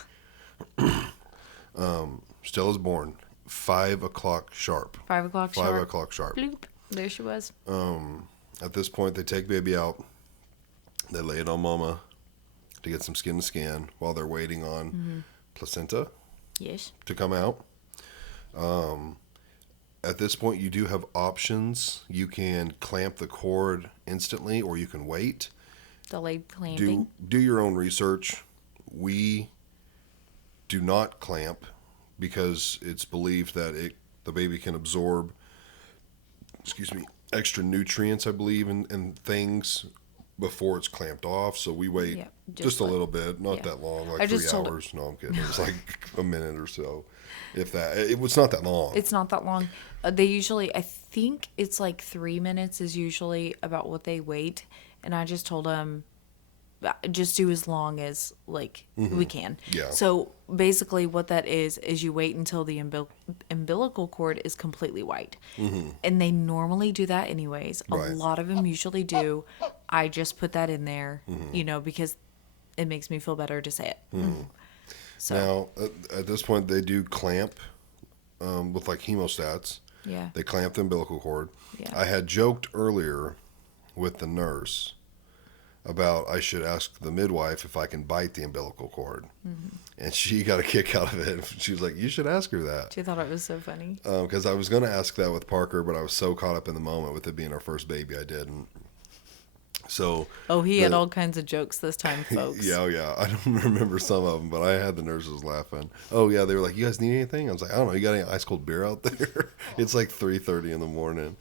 Stella's born 5:00 sharp. 5 o'clock 5:00 sharp. Bloop. There she was. At this point, they take baby out. They lay it on mama to get some skin to skin while they're waiting on placenta Yes. to come out. At this point, you do have options. You can clamp the cord instantly, or you can wait. Delayed clamping. Do your own research. We do not clamp because it's believed that the baby can absorb, extra nutrients, I believe, and things before it's clamped off. So we wait Yeah, just a like- little bit, not yeah. that long, I like 3 just told her- hours. No, I'm kidding. It was like a minute or so, if that. It was not that long. It's not that long. They usually, I think it's like 3 minutes is usually about what they wait. And I just told them, just do as long as like we can. Yeah. So basically, what that is you wait until the umbilical cord is completely white, and they normally do that anyways. Right. A lot of them usually do. I just put that in there, because it makes me feel better to say it. So Now, at this point, they do clamp with like hemostats. Yeah. They clamp the umbilical cord. Yeah. I had joked earlier with the nurse about I should ask the midwife if I can bite the umbilical cord. Mm-hmm. And she got a kick out of it. She was like, you should ask her that. She thought it was so funny. Because I was going to ask that with Parker, but I was so caught up in the moment with it being our first baby, I didn't. So. Oh, he had all kinds of jokes this time, folks. Yeah. I don't remember some of them, but I had the nurses laughing. Oh, yeah. They were like, you guys need anything? I was like, I don't know. You got any ice cold beer out there? It's like 3:30 in the morning.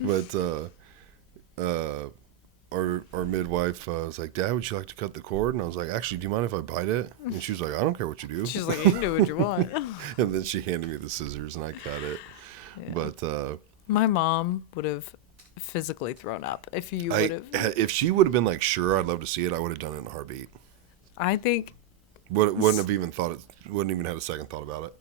But our midwife was like, Dad, would you like to cut the cord? And I was like, actually, do you mind if I bite it? And she was like, I don't care what you do. She's like, you can do what you want. And then she handed me the scissors and I cut it. Yeah. But my mom would have physically thrown up if you would have. If she would have been like, sure, I'd love to see it, I would have done it in a heartbeat. I think. Wouldn't have even thought it. Wouldn't even had a second thought about it.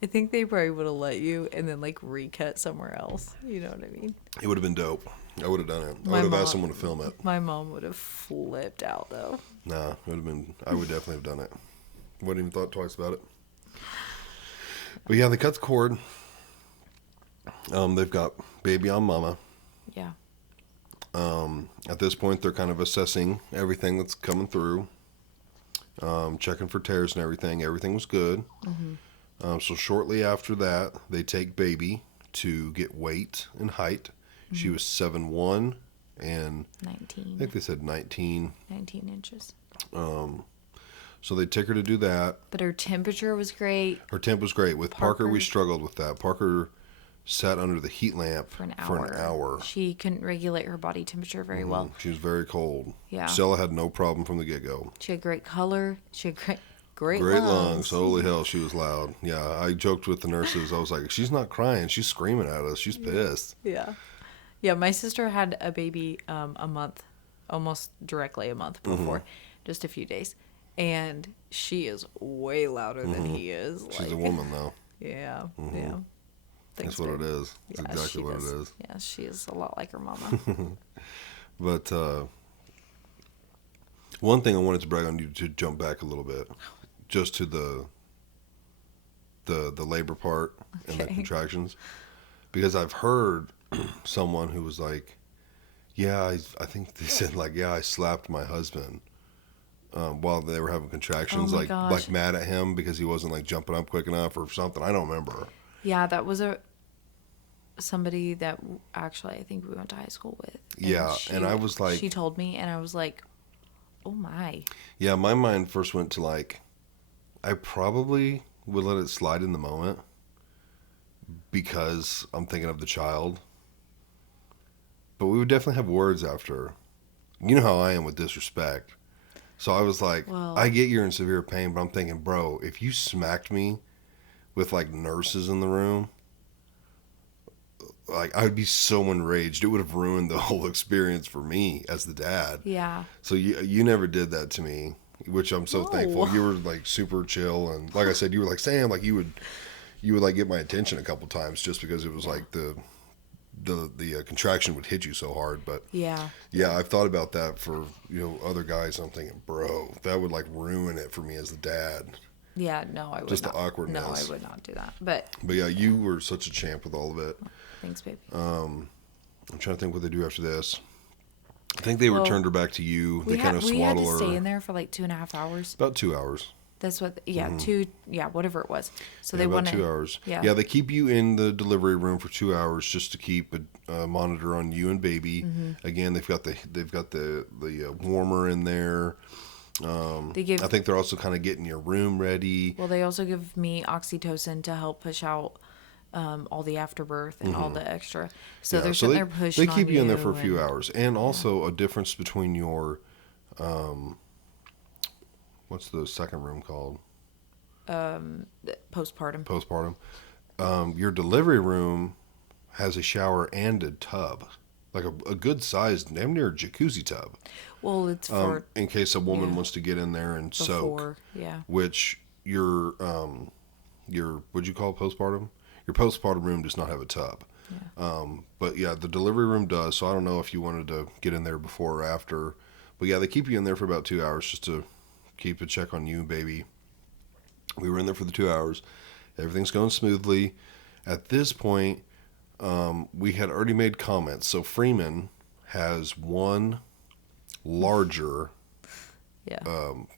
I think they probably would have let you and then like recut somewhere else. You know what I mean? It would have been dope. I would have done it. I would have asked someone to film it. My mom would have flipped out though. Nah, it would have been. I would definitely have done it. Wouldn't even thought twice about it. But yeah, they cut the cord. They've got baby on mama. Yeah. At this point, they're kind of assessing everything that's coming through, checking for tears and everything. Everything was good. Mm-hmm. So shortly after that, they take baby to get weight and height. Mm-hmm. She was 7'1" and 19. I think they said 19 inches. So they take her to do that. But her temperature was great. Her temp was great. With Parker, we struggled with that. Parker sat under the heat lamp for an hour. She couldn't regulate her body temperature very well. She was very cold. Yeah. Stella had no problem from the get-go. She had great color. She had great lungs. Holy hell, she was loud. Yeah, I joked with the nurses. I was like, she's not crying. She's screaming at us. She's pissed. Yeah. Yeah, my sister had a baby a month, almost directly a month before, just a few days. And she is way louder than he is. She's a woman, though. Yeah, yeah. That's what it is. That's exactly what it is. Yeah, she is a lot like her mama. But one thing I wanted to brag on you to jump back a little bit, just to the labor part and the contractions, because I've heard someone who was like, yeah, I think they said like, yeah, I slapped my husband while they were having contractions, like mad at him because he wasn't like jumping up quick enough or something. I don't remember. Yeah, that was somebody that actually I think we went to high school with. And I was like, she told me, and I was like, oh my. Yeah, my mind first went to like, I probably would let it slide in the moment because I'm thinking of the child. But we would definitely have words after. You know how I am with disrespect. So I was like, I get you're in severe pain, but I'm thinking, bro, if you smacked me with like nurses in the room, like I would be so enraged. It would have ruined the whole experience for me as the dad. Yeah. So you never did that to me, which I'm so thankful. You were like super chill, and like I said, you were like Sam, like you would like get my attention a couple times just because it was like the contraction would hit you so hard. But yeah, I've thought about that for other guys. I'm thinking, bro, that would like ruin it for me as the dad. Yeah, no, I would just not. the awkwardness. No, I would not do that. But yeah, you were such a champ with all of it. Thanks, baby. I'm trying to think what they do after this. I think they returned her back to you. They kind of swaddle her. We had to stay in there for like 2.5 hours. About 2 hours. That's what, whatever it was. So they wanted 2 hours. Yeah, they keep you in the delivery room for 2 hours just to keep a monitor on you and baby. Mm-hmm. Again, they've got the warmer in there. I think they're also kind of getting your room ready. Well, they also give me oxytocin to help push out all the afterbirth and all the extra. So they're sitting there pushing. They keep you in there for a few hours, and also a difference between your what's the second room called? Postpartum. Your delivery room has a shower and a tub, like a good sized, damn near jacuzzi tub. Well, it's for in case a woman wants to get in there and soak. Yeah. Which your what'd you call it, postpartum? Your postpartum room does not have a tub. Yeah. But yeah, the delivery room does. So I don't know if you wanted to get in there before or after. But yeah, they keep you in there for about 2 hours just to keep a check on you, baby. We were in there for the 2 hours. Everything's going smoothly. At this point, we had already made comments. So Freeman has one larger, Yeah.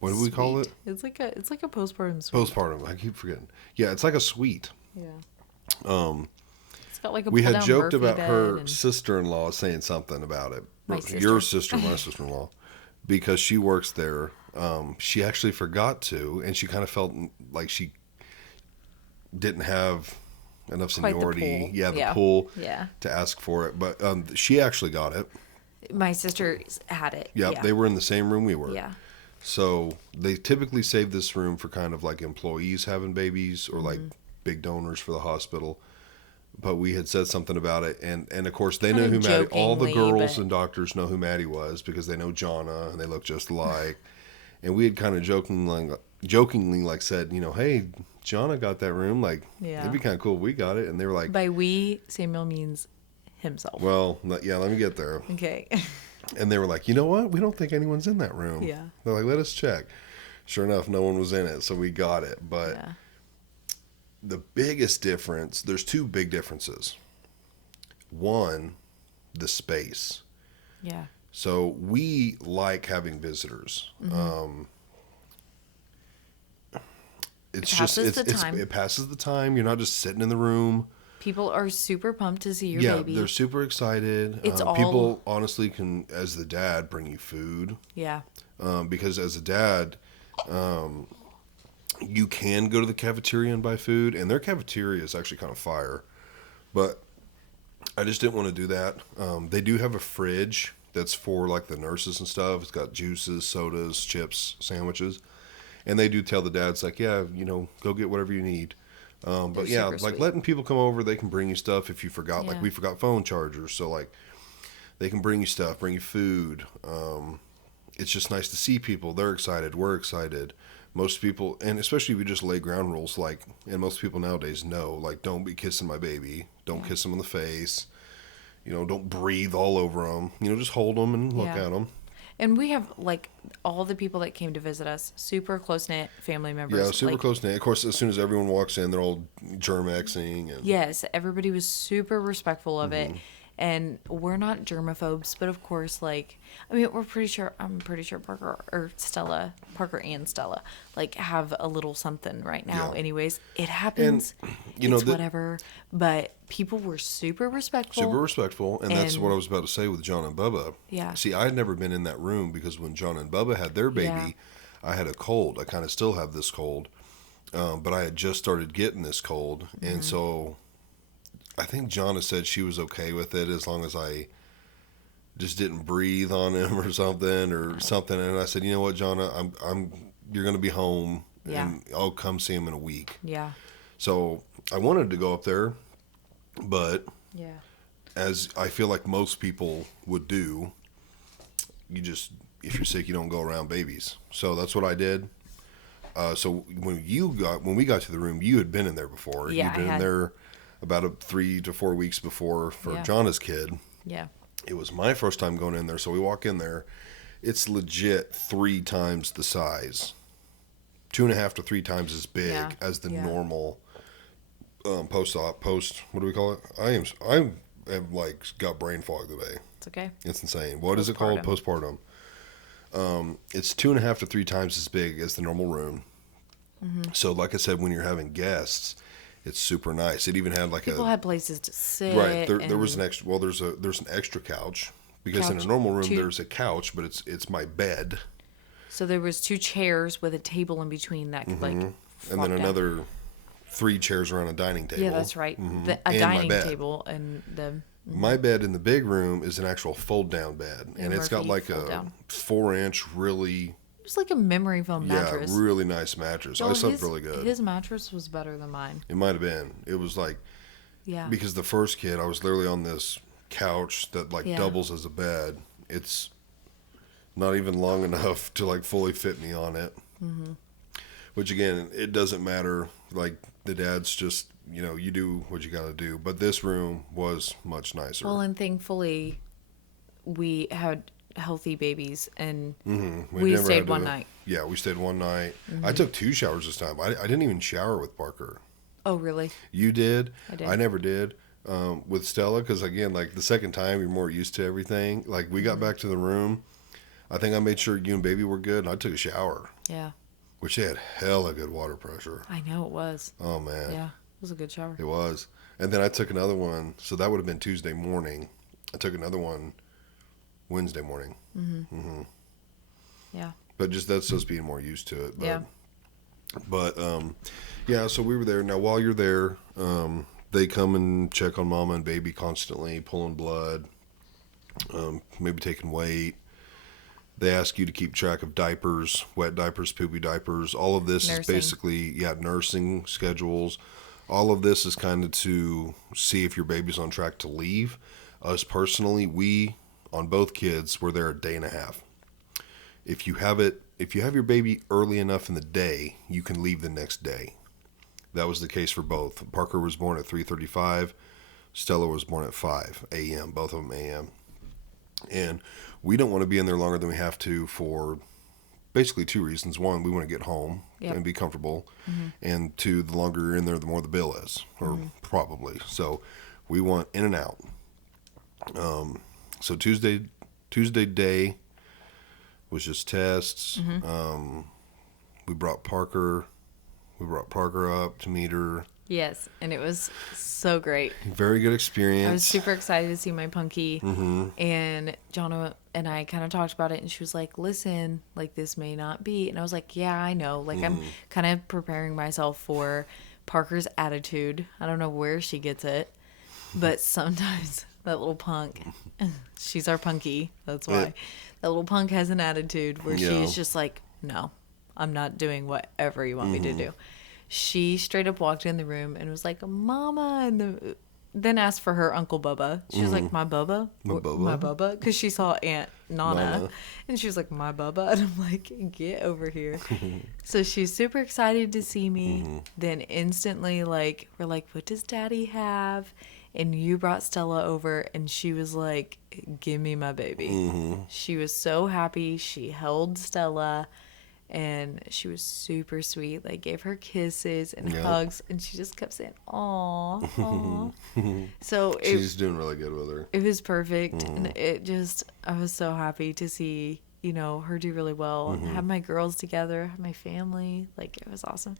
what do we call it? Suite. It's like a postpartum suite. Postpartum. I keep forgetting. Yeah, it's like a suite. Yeah. Um, It's got like a we had pull-down joked Murphy about bed her and sister-in-law saying something about it. my Your sister. sister, my sister-in-law, because she works there. She actually forgot to, and she kind of felt like she didn't have enough Quite the seniority. pull. Yeah, the Yeah. pull Yeah. to ask for it. But she actually got it. My sister had it. Yep, Yeah. they were in the same room we were. Yeah. So they typically save this room for kind of like employees having babies or like big donors for the hospital. But we had said something about it, and of course they know Kinda who Mattie. All the jokingly, girls but- and doctors know who Mattie was because they know Jonna and they look just alike. And we had kind of jokingly like said, hey, Jonna got that room. Like Yeah. it'd be kind of cool if we got it. And they were like, By we, Samuel means himself. well, yeah, let me get there. Okay. And they were like, you know what? We don't think anyone's in that room. Yeah. They're like, let us check. Sure enough, no one was in it, so we got it. But Yeah. the biggest difference, there's two big differences. One, the space. Yeah. So we like having visitors. It's just passes the time. it passes the time. You're not just sitting in the room. People are super pumped to see your Yeah, baby. they're super excited. It's People honestly can, as the dad, bring you food. Yeah. Because as a dad, you can go to the cafeteria and buy food, and their cafeteria is actually kind of fire. But I just didn't want to do that. They do have a fridge that's for like the nurses and stuff. It's got juices, sodas, chips, sandwiches, and they do tell the dads like, yeah, go get whatever you need. But They're yeah, super like sweet. letting people come over, they can bring you stuff if you forgot. Like Yeah. we forgot phone chargers, so like they can bring you stuff, bring you food. It's just nice to see people. They're excited. We're excited. Most people, and especially if you just lay ground rules, like, and most people nowadays know, like, don't be kissing my baby. Don't kiss them in the face. Don't breathe all over them. Just hold them and look Yeah. at them. And we have like all the people that came to visit us, super close knit family members. Yeah, super like, close knit. Of course, as soon as everyone walks in, they're all germ-Xing. And Yes, everybody was super respectful of Mm-hmm. it. And we're not germaphobes, but of course, like, I mean, I'm pretty sure Parker and Stella, like, have a little something right now. Yeah. Anyways, it happens. It's whatever. But people were super respectful. Super respectful, and that's And- what I was about to say with John and Bubba. Yeah. See, I had never been in that room because when John and Bubba had their baby, Yeah. I had a cold. I kind of still have this cold, but I had just started getting this cold, Mm-hmm. and so I think Jonna said she was okay with it as long as I just didn't breathe on him or something. And I said, you know what, Jonna, you're going to be home, Yeah. and I'll come see him in a week. Yeah. So I wanted to go up there, but Yeah. as I feel like most people would do, if you're sick, you don't go around babies. So that's what I did. So when we got to the room, you had been in there before. Yeah, You'd been I in had. there about 3 to 4 weeks before for Yeah. Jonna's kid. Yeah. It was my first time going in there, so we walk in there. It's legit 3 times the size, 2.5 to 3 times as big Yeah. as the Yeah. normal post. What do we call it? I have like got brain fog today. It's okay. It's insane. What is it called? Postpartum. It's 2.5 to 3 times as big as the normal room. Mm-hmm. So, like I said, when you're having guests, it's super nice. It even had like People had places to sit. right. There was an and- extra. Well, there's an extra couch because in a Couch, normal room 2 there's a couch, but it's my bed, So there was 2 chairs with a table in between that could like. and flop then down. another 3 chairs around a dining table. Yeah, that's right. A And my dining bed. table and the. My bed in the big room is an actual fold-down bed, and it's got Murphy like a fold-down. 4-inch, really, It was like a memory foam mattress. yeah, really nice mattress. I Well, slept his- really good. His mattress was better than mine. It might have been. It was like Yeah. because the first kid, I was literally on this couch that like Yeah. doubles as a bed. It's not even long enough to like fully fit me on it. Mm-hmm. Which again, it doesn't matter. Like the dad's just you do what you got to do. But this room was much nicer. Well, and thankfully, we had healthy babies, and Mm-hmm. we never stayed had to- one night. Yeah, we stayed one night. Mm-hmm. I took 2 showers this time. I didn't even shower with Parker. Oh, really? You did. I did. I never did. with Stella, because again, like the second time, you're more used to everything. Like we got back to the room, I think I made sure you and baby were good, and I took a shower, Yeah. which they had hella good water pressure. I know it was. Oh man, Yeah. It was a good shower. it was. And then I took another one, so that would have been Tuesday morning. I took another one Wednesday morning. Yeah. But just that's just being more used to it. But, Yeah. But yeah, so we were there. Now while you're there, they come and check on mama and baby constantly, pulling blood, maybe taking weight. They ask you to keep track of diapers, wet diapers, poopy diapers. All of this is Nursing. basically, nursing schedules. All of this is kind of to see if your baby's on track to leave. Us personally, we, on both kids, were there a day and a half. If you have your baby early enough in the day, you can leave the next day. That was the case for both. Parker was born at 3:35. Stella was born at 5 a.m., both of them a.m. And we don't want to be in there longer than we have to for basically two reasons. One, we want to get home and be comfortable. And two, the longer you're in there, the more the bill is, or probably. So we want in and out. So Tuesday day was just tests. We brought Parker up to meet her. Yes. And it was so great. Very good experience. I was super excited to see my punky. And Jonna and I kind of talked about it, and she was like, listen, like, this may not be. And I was like, yeah, I know. Like, I'm kind of preparing myself for Parker's attitude. I don't know where she gets it, but sometimes that little punk, she's our punky. That's why. Yeah. That little punk has an attitude where Yeah. she's just like, no, I'm not doing whatever you want me to do. She straight up walked in the room and was like, Mama, and then asked for her Uncle Bubba. She was like, my Bubba? My Bubba? My Bubba? Because she saw Aunt Nana. Nana. And she was like, my Bubba? And I'm like, get over here. So she's super excited to see me. Then instantly, like, we're like, what does Daddy have? And you brought Stella over, and she was like, give me my baby. She was so happy. She held Stella. And she was super sweet. Like, gave her kisses and hugs, and she just kept saying, "Aw, aw." So She's doing really good with her. it was perfect, and it just, I was so happy to see, her do really well, and have my girls together, have my family. Like, it was awesome.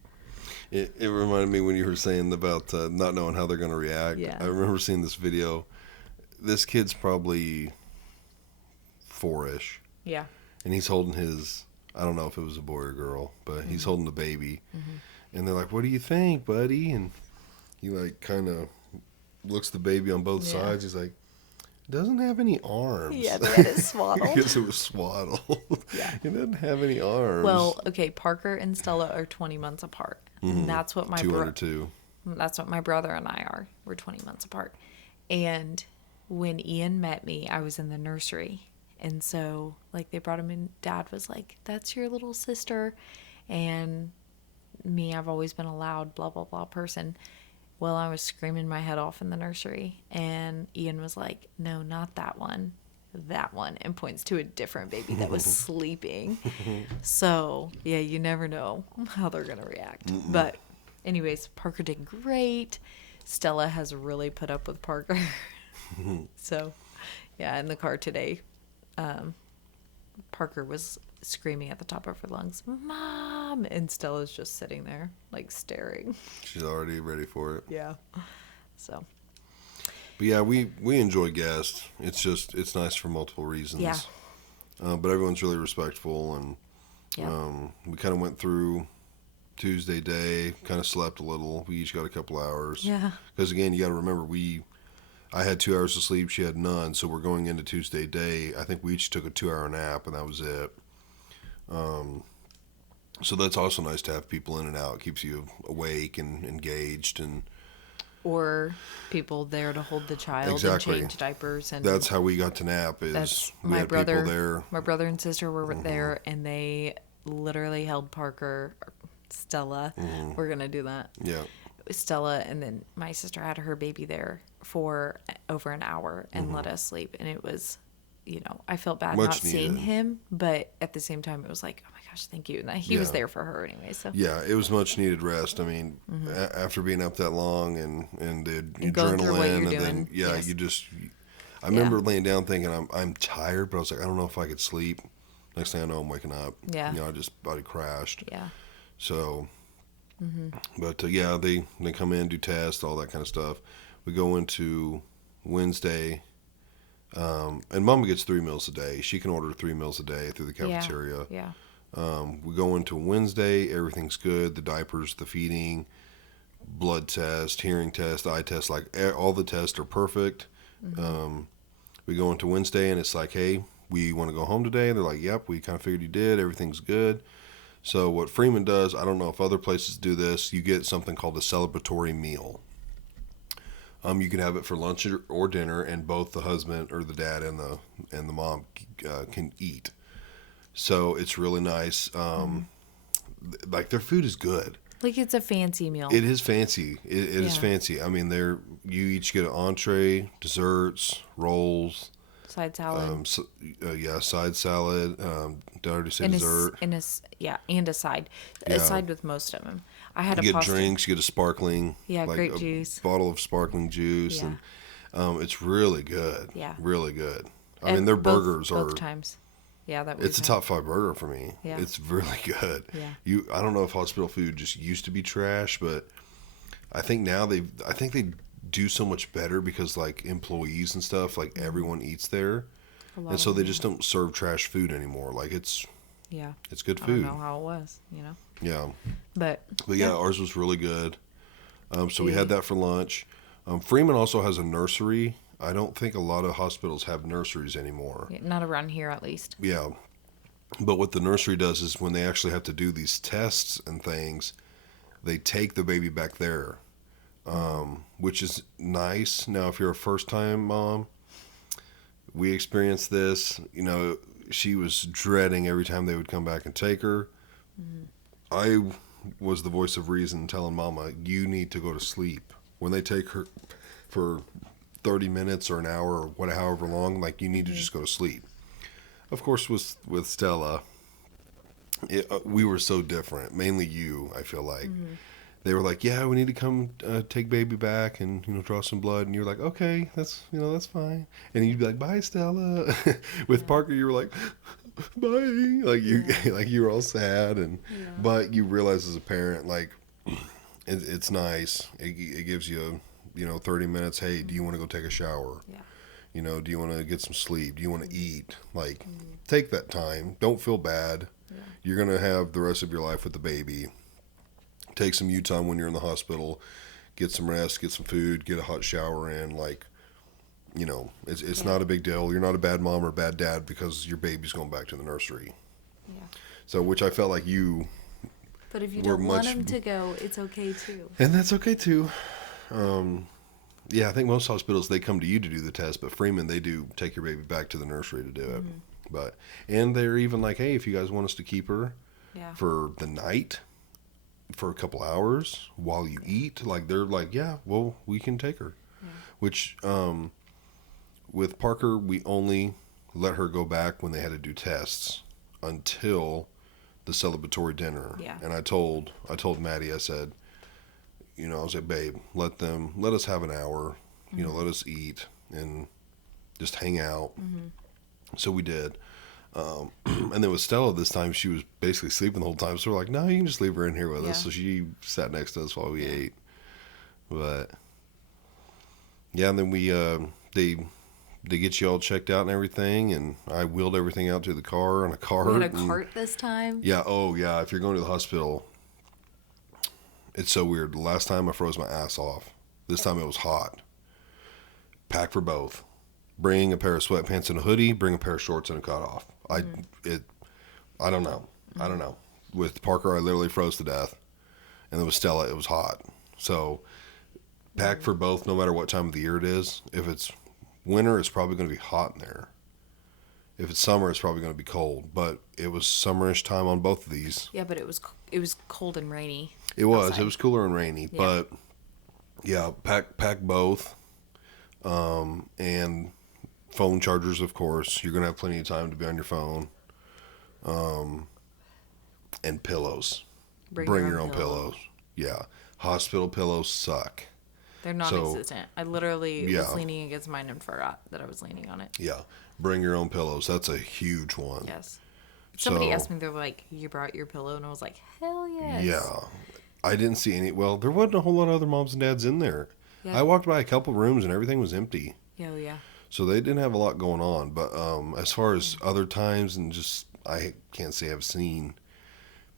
It reminded me when you were saying about not knowing how they're going to react. Yeah. I remember seeing this video. This kid's probably 4-ish, Yeah. and he's holding his, I don't know if it was a boy or girl, but he's holding the baby. And they're like, what do you think, buddy? And he, like, kind of looks the baby on both sides. He's like, doesn't have any arms. Yeah, they had it swaddled. Because it was swaddled. Yeah. It doesn't have any arms. Well, okay, Parker and Stella are 20 months apart. And that's what my 2 under 2. That's what my brother and I are. We're 20 months apart. And when Ian met me, I was in the nursery. And so, like, they brought him in. Dad was like, that's your little sister. And me, I've always been a loud blah, blah, blah person. Well, I was screaming my head off in the nursery. And Ian was like, no, not that one. That one. And points to a different baby that was sleeping. So, yeah, you never know how they're going to react. But anyways, Parker did great. Stella has really put up with Parker. So, yeah, in the car today, Parker was screaming at the top of her lungs, Mom! And Stella's just sitting there, like, staring. She's already ready for it. Yeah. So. But yeah, we enjoy guests. It's nice for multiple reasons. Yeah. But everyone's really respectful, and we kind of went through Tuesday day, kind of slept a little. We each got a couple hours. Yeah. Because again, you got to remember, I had 2 hours of sleep. She had none. So we're going into Tuesday day. I think we each took a 2-hour nap, and that was it. So that's also nice to have people in and out. It keeps you awake and engaged, and Or people there to hold the child Exactly. and change diapers. And that's how we got to nap. Is that's we my had brother. people there. My brother and sister were there, and they literally held Parker, Stella. We're gonna do that. Yeah. Stella, and then my sister had her baby there for over an hour and let us sleep, and it was I felt bad not Much seeing needed. him, but at the same time, it was like, oh my gosh, thank you. And that he was Yeah. there for her anyway. So Yeah, it was much needed rest. I mean, after being up that long and the and going through what you're adrenaline, and then doing, yeah, yes, I yeah, remember laying down thinking I'm tired, but I was like, I don't know if I could sleep. Next thing I know, I'm waking up. yeah, I just body crashed. yeah, So, but yeah, they come in, do tests, all that kind of stuff. We go into Wednesday, and Mama gets 3 meals a day. She can order 3 meals a day through the yeah, cafeteria. yeah, We go into Wednesday, everything's good. The diapers, the feeding, blood test, hearing test, eye test, like all the tests are perfect. Um, we go into Wednesday and it's like, hey, we want to go home today. And they're like, yep, we kind of figured you did. Everything's good. So what Freeman does, I don't know if other places do this, you get something called a celebratory meal. You can have it for lunch or dinner, and both the husband or the dad and the mom can eat. So it's really nice. Like their food is good. like it's a fancy meal. It is fancy. It is Yeah. fancy. I mean, you each get an entree, desserts, rolls, Side salad. yeah, side salad. Did I already say And dessert? yeah, and a side. A Yeah. side with most of them. I had You a get pasta. drinks. You get a sparkling, Yeah, like grape a juice. bottle of sparkling juice, Yeah. and it's really good. Yeah. Really good. I mean, their burgers are. both times. Yeah, that we've It's a had. top 5 burger for me. Yeah. It's really good. Yeah. I don't know if hospital food just used to be trash, but I think now I think they do so much better because like employees and stuff, like everyone eats there, A lot and of so they them, just don't serve trash food anymore. Like yeah. it's good I don't food. know how it was, Yeah, but but yeah, ours was really good. So we Yeah. had that for lunch. Freeman also has a nursery. I don't think a lot of hospitals have nurseries anymore. yeah, not around here at least. Yeah, but what the nursery does is when they actually have to do these tests and things, they take the baby back there, which is nice. Now, if you're a first time mom, we experienced this. She was dreading every time they would come back and take her. I was the voice of reason telling Mama, you need to go to sleep. When they take her for 30 minutes or an hour or however long, like you need to just go to sleep. Of course, with Stella, we were so different. Mainly you, I feel like. They were like, yeah, we need to come take baby back and draw some blood, and you're like, okay, that's fine. And you'd be like, bye, Stella. With Parker, you were like, bye, like like you were all sad, but you realize as a parent, like it's nice. It gives you 30 minutes. Hey, do you want to go take a shower? Yeah. Do you want to get some sleep? Do you want to eat? Like, take that time. Don't feel bad. Yeah. You're gonna have the rest of your life with the baby. Take some you time when you're in the hospital, get some rest, get some food, get a hot shower in. Like, it's not a big deal. You're not a bad mom or bad dad because your baby's going back to the nursery. Yeah. So, which I felt like you, But if you We're don't want much- them to go, it's okay too. and that's okay too. Yeah, I think most hospitals they come to you to do the test, but Freeman they do take your baby back to the nursery to do it. And they're even like, hey, if you guys want us to keep her Yeah. for the night, for a couple hours while you eat, like they're like, yeah, well, we can take her. Yeah. Which with Parker, we only let her go back when they had to do tests until the celebratory dinner. Yeah. And I told Mattie, I said, I was like, babe, let us have an hour, let us eat and just hang out. So we did. And then with Stella this time, she was basically sleeping the whole time. So we're like, no, you can just leave her in here with us. Yeah. So she sat next to us while we ate. But yeah, and then we they get you all checked out and everything, and I wheeled everything out to the car on a cart. We had a and- cart this time. Yeah. Oh yeah. If you're going to the hospital, it's so weird. The last time I froze my ass off. This time it was hot. Pack for both. Bring a pair of sweatpants and a hoodie. Bring a pair of shorts and a cutoff. I don't know. I don't know. With Parker, I literally froze to death, and then with Stella, it was hot. So pack for both, no matter what time of the year it is. If it's winter, it's probably going to be hot in there. If it's summer, it's probably going to be cold. But it was summerish time on both of these. Yeah, but it was cold and rainy. It was. outside. It was cooler and rainy, Yeah. but yeah, pack both. And phone chargers, of course. You're going to have plenty of time to be on your phone. And pillows. Bring your own pillows. Yeah. Hospital pillows suck. They're non-existent. I literally was leaning against mine and forgot that I was leaning on it. Yeah. Bring your own pillows. That's a huge one. Yes. Somebody asked me, they were like, you brought your pillow? And I was like, hell yes. Yeah. I didn't see any. Well, there wasn't a whole lot of other moms and dads in there. Yeah. I walked by a couple rooms and everything was empty. Oh, yeah. So they didn't have a lot going on. But as far as other times, and just, I can't say I've seen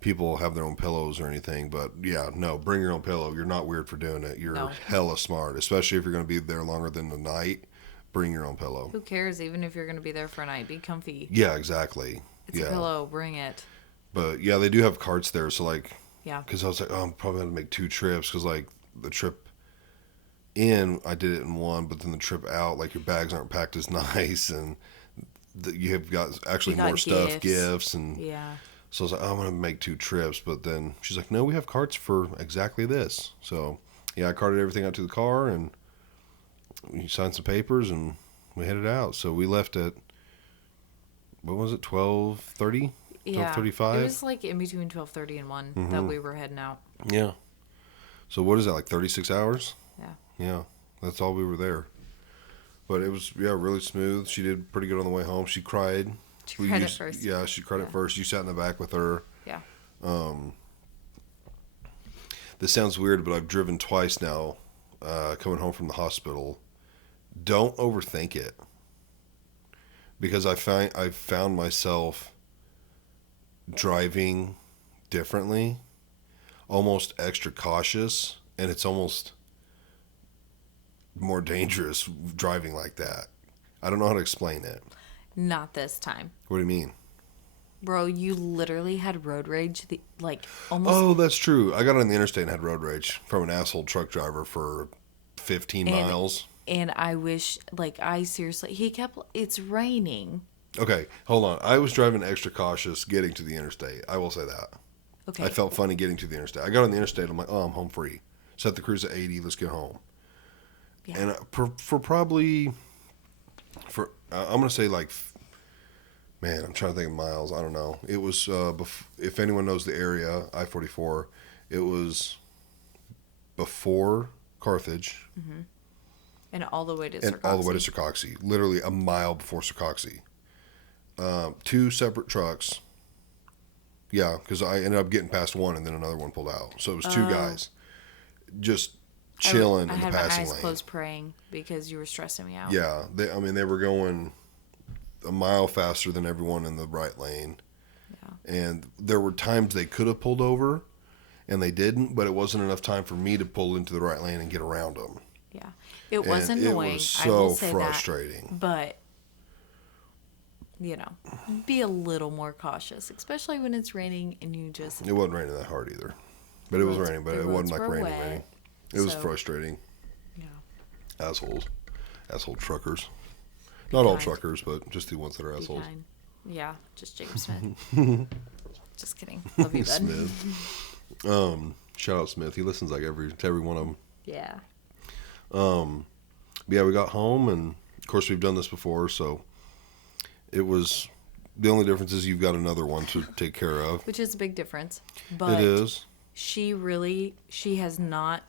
people have their own pillows or anything. But yeah, no, bring your own pillow. You're not weird for doing it. You're hella smart, especially if you're going to be there longer than the night. Bring your own pillow. Who cares? Even if you're going to be there for a night, be comfy. Yeah, exactly. It's a pillow. Bring it. But yeah, they do have carts there. So like, yeah. Because I was like, oh, I'm probably going to make 2 trips. Because like the trip in, I did it in one. But then the trip out, like your bags aren't packed as nice. And you have got actually more stuff, gifts. And yeah. So I was like, oh, I'm going to make 2 trips. But then she's like, no, we have carts for exactly this. So yeah, I carted everything out to the car. And we signed some papers. And we headed out. So we left at, what was it, 12:30? Yeah, 12:35? it was like in between 12:30 and 1 that we were heading out. Yeah. So what is that, like 36 hours? Yeah. Yeah, that's all we were there. But it was, really smooth. She did pretty good on the way home. She cried. She cried at first. Yeah, she cried at first. You sat in the back with her. Yeah. This sounds weird, but I've driven twice now coming home from the hospital. Don't overthink it. Because I found myself driving differently, almost extra cautious, and it's almost more dangerous driving like that. I don't know how to explain it. Not this time. What do you mean? Bro, you literally had road rage, almost. Oh, that's true. I got on the interstate and had road rage from an asshole truck driver for 15 miles. And I wish, it's raining. Okay, hold on. I was driving extra cautious getting to the interstate. I will say that. Okay. I felt funny getting to the interstate. I got on the interstate. I'm like, oh, I'm home free. Set the cruise at 80. Let's get home. Yeah. And I'm going to say man, I'm trying to think of miles. I don't know. It was, if anyone knows the area, I-44, it was before Carthage. Mm-hmm. And all the way to Circoxie. Literally a mile before Circoxie. 2 separate trucks. Yeah, because I ended up getting past one and then another one pulled out. So it was 2 guys just chilling in the passing lane. I had my eyes closed praying because you were stressing me out. Yeah, they were going a mile faster than everyone in the right lane. Yeah. And there were times they could have pulled over and they didn't, but it wasn't enough time for me to pull into the right lane and get around them. Yeah. It was annoying. It was so frustrating. But be a little more cautious, especially when it's raining and you just... It wasn't raining that hard either. But it was raining, but it wasn't like raining. It was frustrating. Yeah. Assholes. Asshole truckers. Not all truckers, but just the ones that are assholes. Yeah, just Jacob Smith. Just kidding. Love you, bud. Smith. Shout out Smith. He listens to every one of them. Yeah. Yeah, we got home, and of course we've done this before, so it was, the only difference is you've got another one to take care of. Which is a big difference. But it is. She has not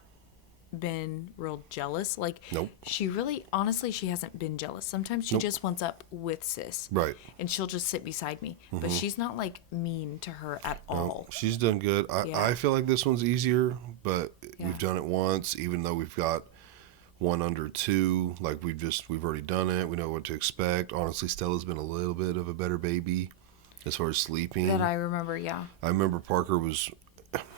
been real jealous. Nope. She really, honestly, she hasn't been jealous. Sometimes she just wants up with sis. Right. And she'll just sit beside me. Mm-hmm. But she's not mean to her at all. She's done good. I feel like this one's easier, but we've done it once, even though we've got one under 2. We've already done it. We know what to expect. Honestly, Stella's been a little bit of a better baby as far as sleeping. That I remember, yeah. I remember Parker was...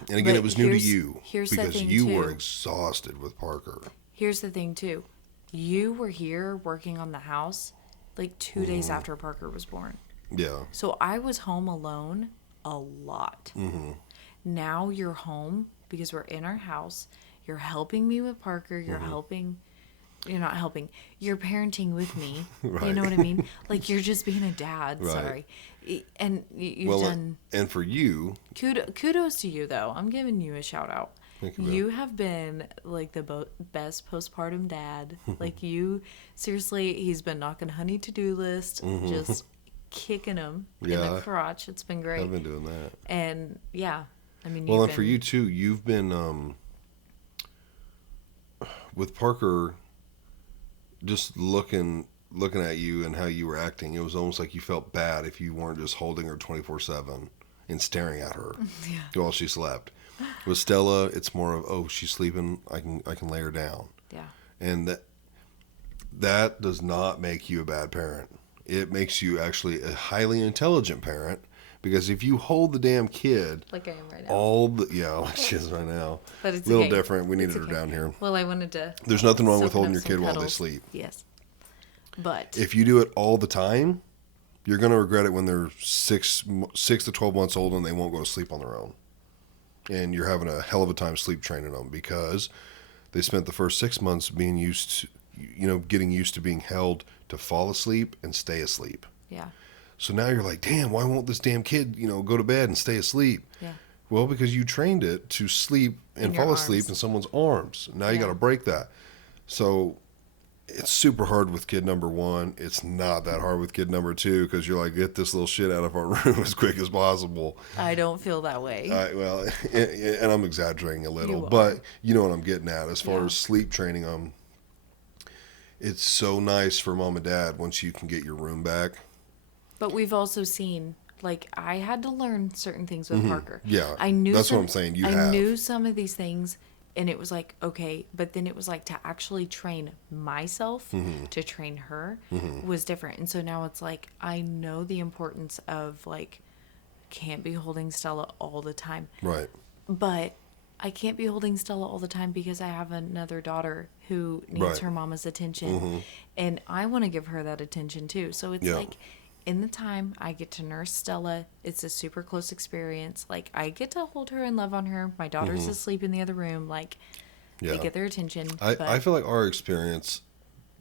And again, it was new to you because you were exhausted with Parker. Here's the thing, too. You were here working on the house 2 days after Parker was born. Yeah. So I was home alone a lot. Mm-hmm. Now you're home because we're in our house. You're helping me with Parker. You're helping. You're not helping. You're parenting with me. Right. You know what I mean? You're just being a dad. Right. Sorry. And you've done... And for you... Kudos to you, though. I'm giving you a shout out. Thank you, Bill. You have been like the best postpartum dad. Like you, seriously, he's been knocking honey to-do list, just kicking him in the Yeah, crotch. It's been I've great. been doing that. And yeah, I mean, Well, you've and for you been, too, you've been with Parker. Just looking at you and how you were acting, it was almost like you felt bad if you weren't just holding her 24/7 and staring at her yeah, while she slept. With Stella, it's more of, oh, she's sleeping. I can lay her down, yeah, and that does not make you a bad parent. It makes you actually a highly intelligent parent, because if you hold the damn kid like I am right now. all the like she is right now, But it's a little okay. different. We It's needed her okay. down here. Well, I wanted to There's nothing wrong with soaking holding up your some kid while they petals. sleep. Yes. But If you do it all the time, you're going to regret it when they're 6 to 12 months old and they won't go to sleep on their own. And you're having a hell of a time sleep training them, because they spent the first 6 months being used to, getting used to being held to fall asleep and stay asleep. yeah, So now you're like, damn, why won't this damn kid, go to bed and stay asleep? yeah, Well, because you trained it to sleep and In your fall asleep arms. in someone's arms. Now you Yeah. got to break that. So it's super hard with kid number one. It's not that hard with kid number two, because you're like, get this little shit out of our room as quick as possible. I don't feel that way. Well, and I'm exaggerating a little, You are. but you know what I'm getting at. As far Yeah. as sleep training them, it's so nice for mom and dad once you can get your room back. But we've also seen, like, I had to learn certain things with Parker. Yeah, I knew that's what some, I'm saying. You I have. knew some of these things, and it was like, okay, but then it was like to actually train myself to train her was different. And so now it's like, I know the importance of, like, can't be holding Stella all the time. Right. But I can't be holding Stella all the time because I have another daughter who needs Right. her mama's attention. And I want to give her that attention too. So it's Yeah. like, in the time I get to nurse Stella, it's a super close experience. Like, I get to hold her and love on her. My daughter's asleep in the other room. Like, Yeah. I get their attention. I but feel like our experience,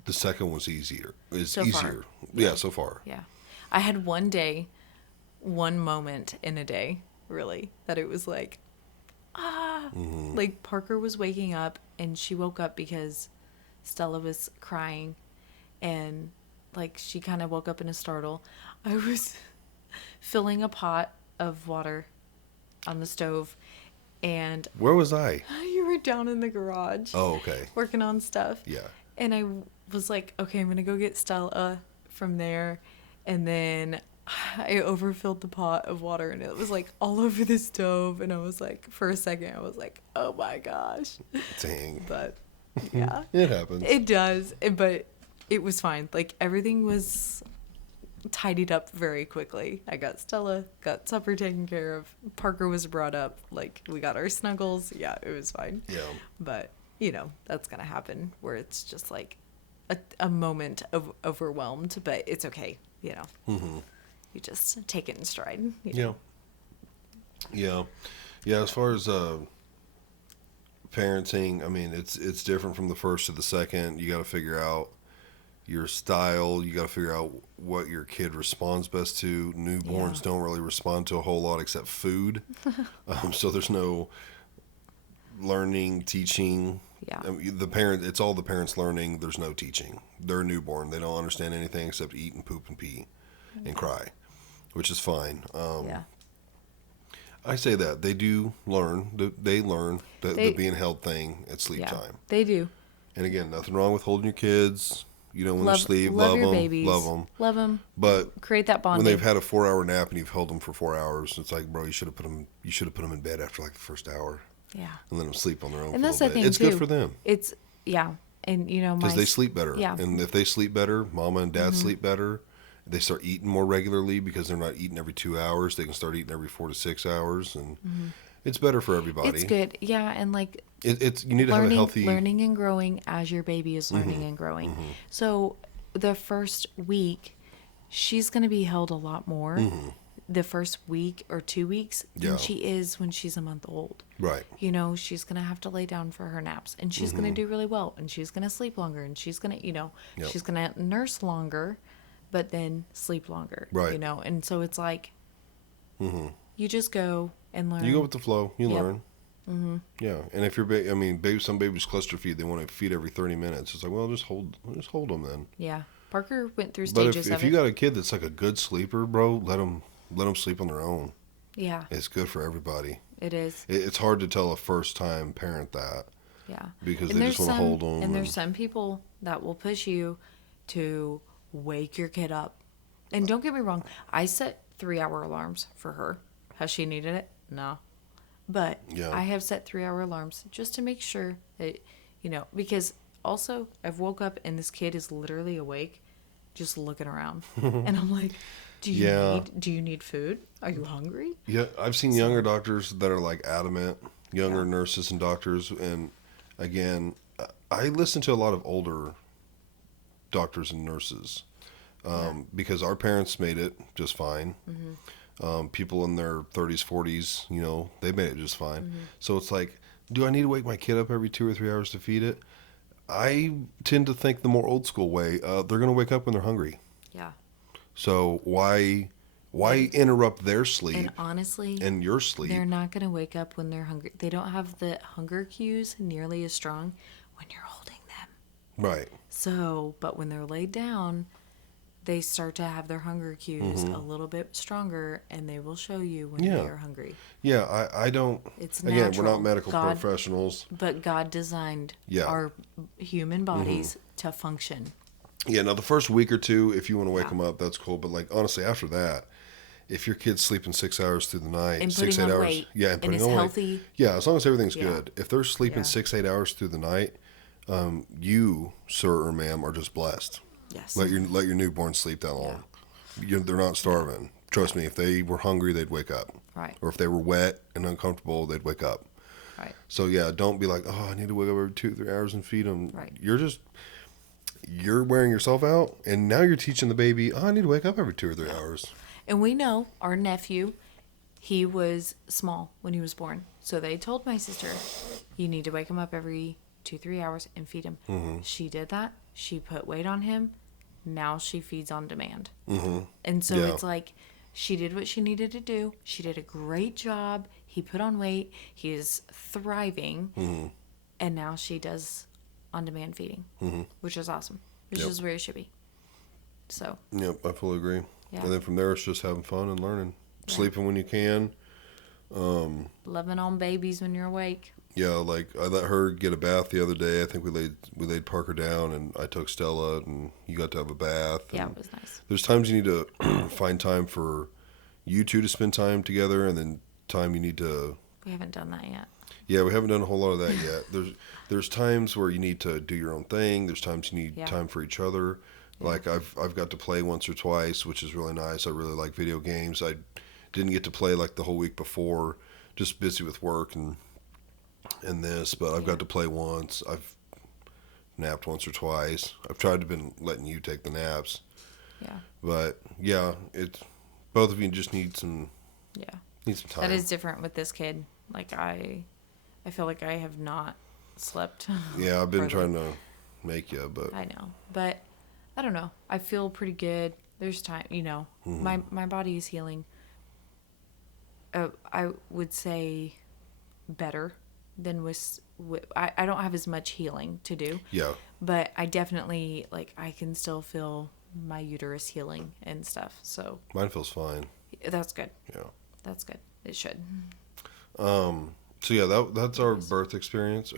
the second was easier. Is So far. easier. Yeah, so far. yeah. I had one day, one moment in a day, really, that it was like, like Parker was waking up and she woke up because Stella was crying, and like she kind of woke up in a startle. I was filling a pot of water on the stove, and Where was I? you were down in the garage Oh, okay. working on stuff. Yeah. And I was like, okay, I'm going to go get Stella from there. And then I overfilled the pot of water and it was like all over the stove. And I was like, for a second, I was like, oh my gosh. Dang. But yeah, It happens. it does. But it was fine. Like, everything was tidied up very quickly. I got Stella, got supper taken care of. Parker was brought up. Like, we got our snuggles. Yeah, it was fine. Yeah. But, that's going to happen where it's just like a moment of overwhelmed, but it's okay. You just take it in stride. Yeah. Yeah. Yeah, as far as parenting, I mean, it's different from the first to the second. You got to figure out your style. You got to figure out what your kid responds best to. Newborns Yeah. don't really respond to a whole lot except food. So there's no learning, teaching. Yeah. I mean, it's all the parents learning. There's no teaching. They're a newborn. They don't understand anything except eat and poop and pee and cry, which is fine. Yeah. I say that they do learn. They learn the They- being held thing at sleep Yeah. time. They do. And again, nothing wrong with holding your kids. When they're Love, asleep, love love your them, babies. love them. Love them. But Create that bonding. when they've had a 4-hour nap and you've held them for 4 hours, it's like, bro, you should have put them in bed after like the first hour Yeah. and let them sleep on their own. And for a that's little the bit. thing, It's too. good for them It's, yeah. And, because they sleep better. Yeah. And if they sleep better, mama and dad sleep better. They start eating more regularly because they're not eating every 2 hours. They can start eating every 4 to 6 hours, and it's better for everybody. It's good. Yeah. And like, It's you need to have a healthy. learning and growing as your baby is learning and growing. So the first week, she's going to be held a lot more the first week or 2 weeks than Yeah. she is when she's a month old. Right. She's going to have to lay down for her naps, and she's going to do really well, and she's going to sleep longer, and she's going to, Yep. she's going to nurse longer, but then sleep longer. Right. And so it's like, you just go and learn. You go with the flow. You Yep. learn. Mm-hmm. Yeah, and if you're, some babies cluster feed, they want to feed every 30 minutes. It's like, well, just hold them then. Yeah. Parker went through But if stages if of you it. got a kid that's like a good sleeper, bro, let them sleep on their own. Yeah, It's good for everybody. it is. It's hard to tell a first time parent that Yeah. because And they just want to hold them. there's some people that will push you to wake your kid up. And don't get me wrong, I set 3-hour alarms for her. Has she needed it? No. But Yeah. I have set 3-hour alarms just to make sure that, because also I've woke up and this kid is literally awake, just looking around. And I'm like, Yeah. do you need food? Are you hungry? Yeah, I've seen younger doctors that are like adamant, younger Yeah. nurses and doctors, and again, I listen to a lot of older doctors and nurses because our parents made it just fine. People in their 30s, 40s, they made it just fine. So it's like, do I need to wake my kid up every 2 or 3 hours to feed it? I tend to think the more old school way. They're going to wake up when they're hungry. Yeah. So why interrupt their sleep And honestly, and your sleep? they're not going to wake up when they're hungry. They don't have the hunger cues nearly as strong when you're holding them. Right. So, but when they're laid down, they start to have their hunger cues a little bit stronger, and they will show you when Yeah. they are hungry. Yeah, I don't. It's Again, we're natural. not medical God- professionals. But God designed Yeah. our human bodies to function. Yeah, now the first week or two, if you want to wake Yeah. them up, that's cool. But like honestly, after that, if your kid's sleeping 6 hours through the night, And six, putting 8 on hours, weight, yeah, and and putting is on weight. healthy. Yeah, as long as everything's Yeah. good. If they're sleeping Yeah. 6, 8 hours through the night, you, sir or ma'am, are just blessed. Yes. Let your newborn sleep that long. They're not starving. Trust me, if they were hungry, they'd wake up. Right. Or if they were wet and uncomfortable, they'd wake up. Right. So yeah, don't be like, oh, I need to wake up every 2, 3 hours and feed them. Right. You're wearing yourself out, and now you're teaching the baby, oh, I need to wake up every 2 or 3 hours. And we know our nephew, he was small when he was born. So they told my sister, you need to wake him up every 2-3 hours and feed him. Mm-hmm. She did that. She put weight on him. Now she feeds on demand. Mm-hmm. And so Yeah. it's like she did what she needed to do. She did a great job. He put on weight. He is thriving. Mm-hmm. And now she does on demand feeding, which is awesome, which Yep. is where it should be. So, Yep, I fully agree. Yeah. And then from there, it's just having fun and learning. Yeah. Sleeping when you can. loving on babies when you're awake. Yeah, like I let her get a bath the other day. I think we laid Parker down, and I took Stella, and you got to have a bath. Yeah, and it was nice. There's times you need to find time for you two to spend time together, and then time you need to. We haven't done that yet. Yeah, we haven't done a whole lot of that yet. There's times where you need to do your own thing. There's times you need Yeah. time for each other. Like I've got to play once or twice, which is really nice. I really like video games. I didn't get to play like the whole week before, just busy with work and this. But I've got to play once. I've napped once or twice. I've tried to been letting you take the naps. Yeah. But yeah, it's both of you just need some Yeah. time. That is different with this kid. Like I feel like I have not slept. Yeah, I've been hardly. trying to make you, but I know, but I don't know. I feel pretty good. There's time, my body is healing. I would say better than I don't have as much healing to do, yeah. but I definitely I can still feel my uterus healing and stuff. So Mine feels fine. that's good. Yeah. That's good. It should. So yeah, that's our birth experience.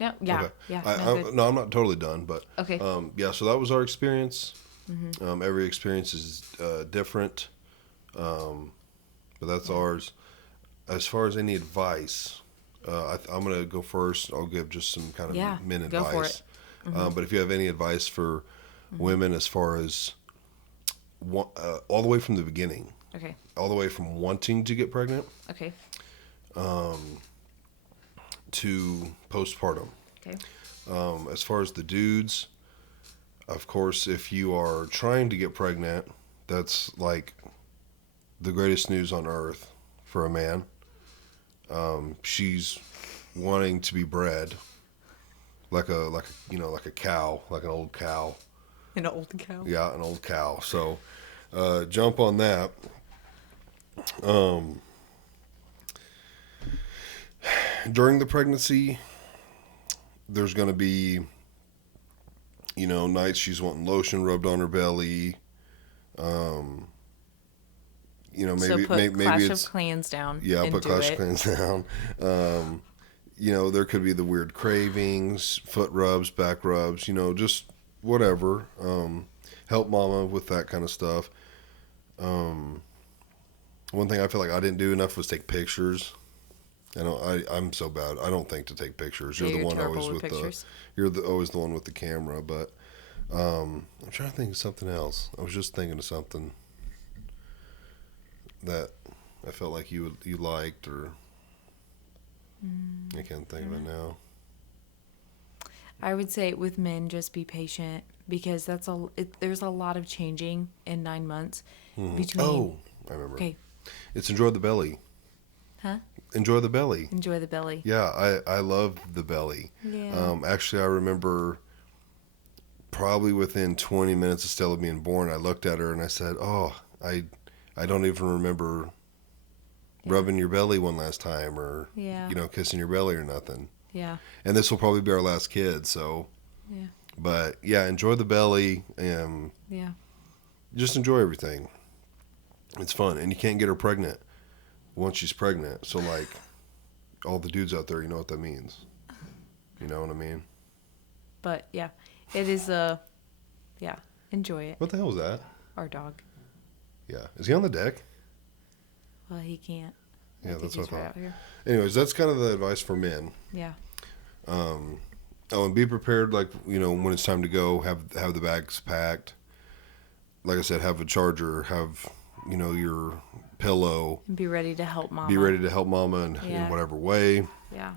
No, yeah, Okay. yeah. I'm not totally done, but Okay. yeah. So that was our experience. Every experience is different, but that's ours. As far as any advice, I'm gonna go first. I'll give just some kind of men go advice. for it. But if you have any advice for women, as far as all the way from the beginning, Okay. all the way from wanting to get pregnant Okay. to postpartum. Okay. As far as the dudes, of course, if you are trying to get pregnant, that's like the greatest news on earth for a man. She's wanting to be bred like a cow, like an old cow. An old cow. Yeah, an old cow. So jump on that. during the pregnancy, there's going to be, nights she's wanting lotion rubbed on her belly. So Maybe put maybe Clash it's of Clans down. yeah, and put do Clash it. Clans down. There could be the weird cravings, foot rubs, back rubs, just whatever. Help mama with that kind of stuff. One thing I feel like I didn't do enough was take pictures. I'm so bad. I don't think to take pictures. Yeah, You're the you're one terrible always with with pictures. always the one with the camera. But I'm trying to think of something else. I was just thinking of something that I felt like you liked, or I can't think of it now. I would say with men, just be patient because there's a lot of changing in 9 months between. Oh, I remember. Okay, It's enjoy the belly. huh? Enjoy the belly. Enjoy the belly. Yeah, I love the belly. Yeah. Actually, I remember probably within 20 minutes of Stella being born, I looked at her and I said, "Oh, I don't even remember rubbing your belly one last time, or Yeah. kissing your belly or nothing." Yeah. And this will probably be our last kid, so. Yeah. But yeah, enjoy the belly and Yeah. just enjoy everything. It's fun, and you can't get her pregnant once she's pregnant. So like, all the dudes out there, you know what that means. You know what I mean? But yeah, it is yeah, enjoy it. What the hell was that? Our dog. Yeah, is he on the deck? Well, he can't. Yeah, that's what I He's right thought. out here. Anyways, that's kind of the advice for men. Yeah. Oh, and be prepared. Like when it's time to go, have the bags packed. Like I said, have a charger. Have your pillow. And be ready to help mama. Be ready to help mama in whatever way. Yeah.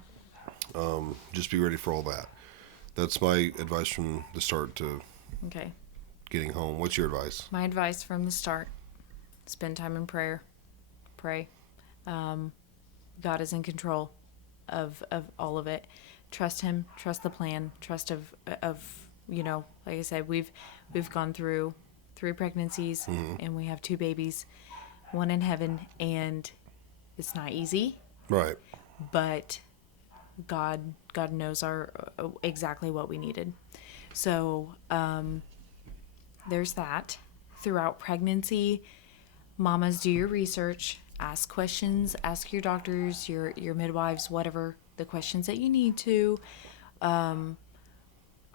Just be ready for all that. That's my advice from the start to Okay. getting home. What's your advice? My advice from the start: spend time in prayer. Pray. God is in control of all of it. Trust Him. Trust the plan. Trust of like I said, we've gone through 3 pregnancies and we have 2 babies, 1 in heaven, and it's not easy, Right. but God knows our exactly what we needed. So there's that. Throughout pregnancy, mamas, do your research, ask questions, ask your doctors, your midwives, whatever the questions that you need to.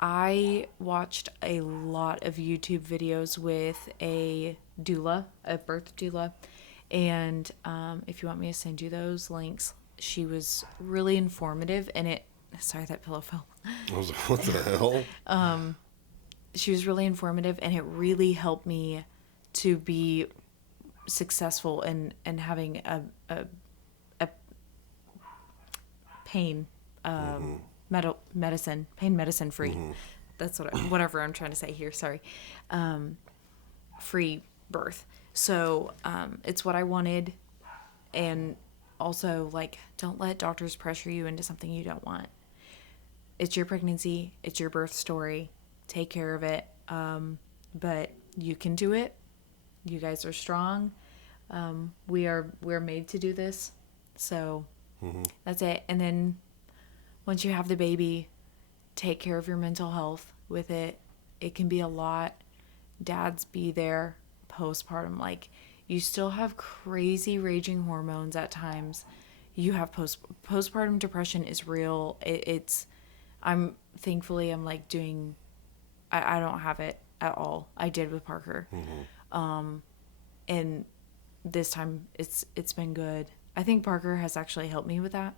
I watched a lot of YouTube videos with a doula, a birth doula, and if you want me to send you those links, she was really informative, and sorry, that pillow fell. I was like, what the hell? She was really informative, and it really helped me to be successful in having a pain medicine free. That's whatever I'm trying to say here. Sorry, free birth. So it's what I wanted, and also like don't let doctors pressure you into something you don't want. It's your pregnancy. It's your birth story. Take care of it. But you can do it. You guys are strong. We're made to do this. So that's it. And then once you have the baby, take care of your mental health with it. It can be a lot. Dads, be there postpartum. Like, you still have crazy raging hormones at times. You have postpartum depression is real. I'm like doing, I don't have it at all. I did with Parker. And this time it's been good. I think Parker has actually helped me with that.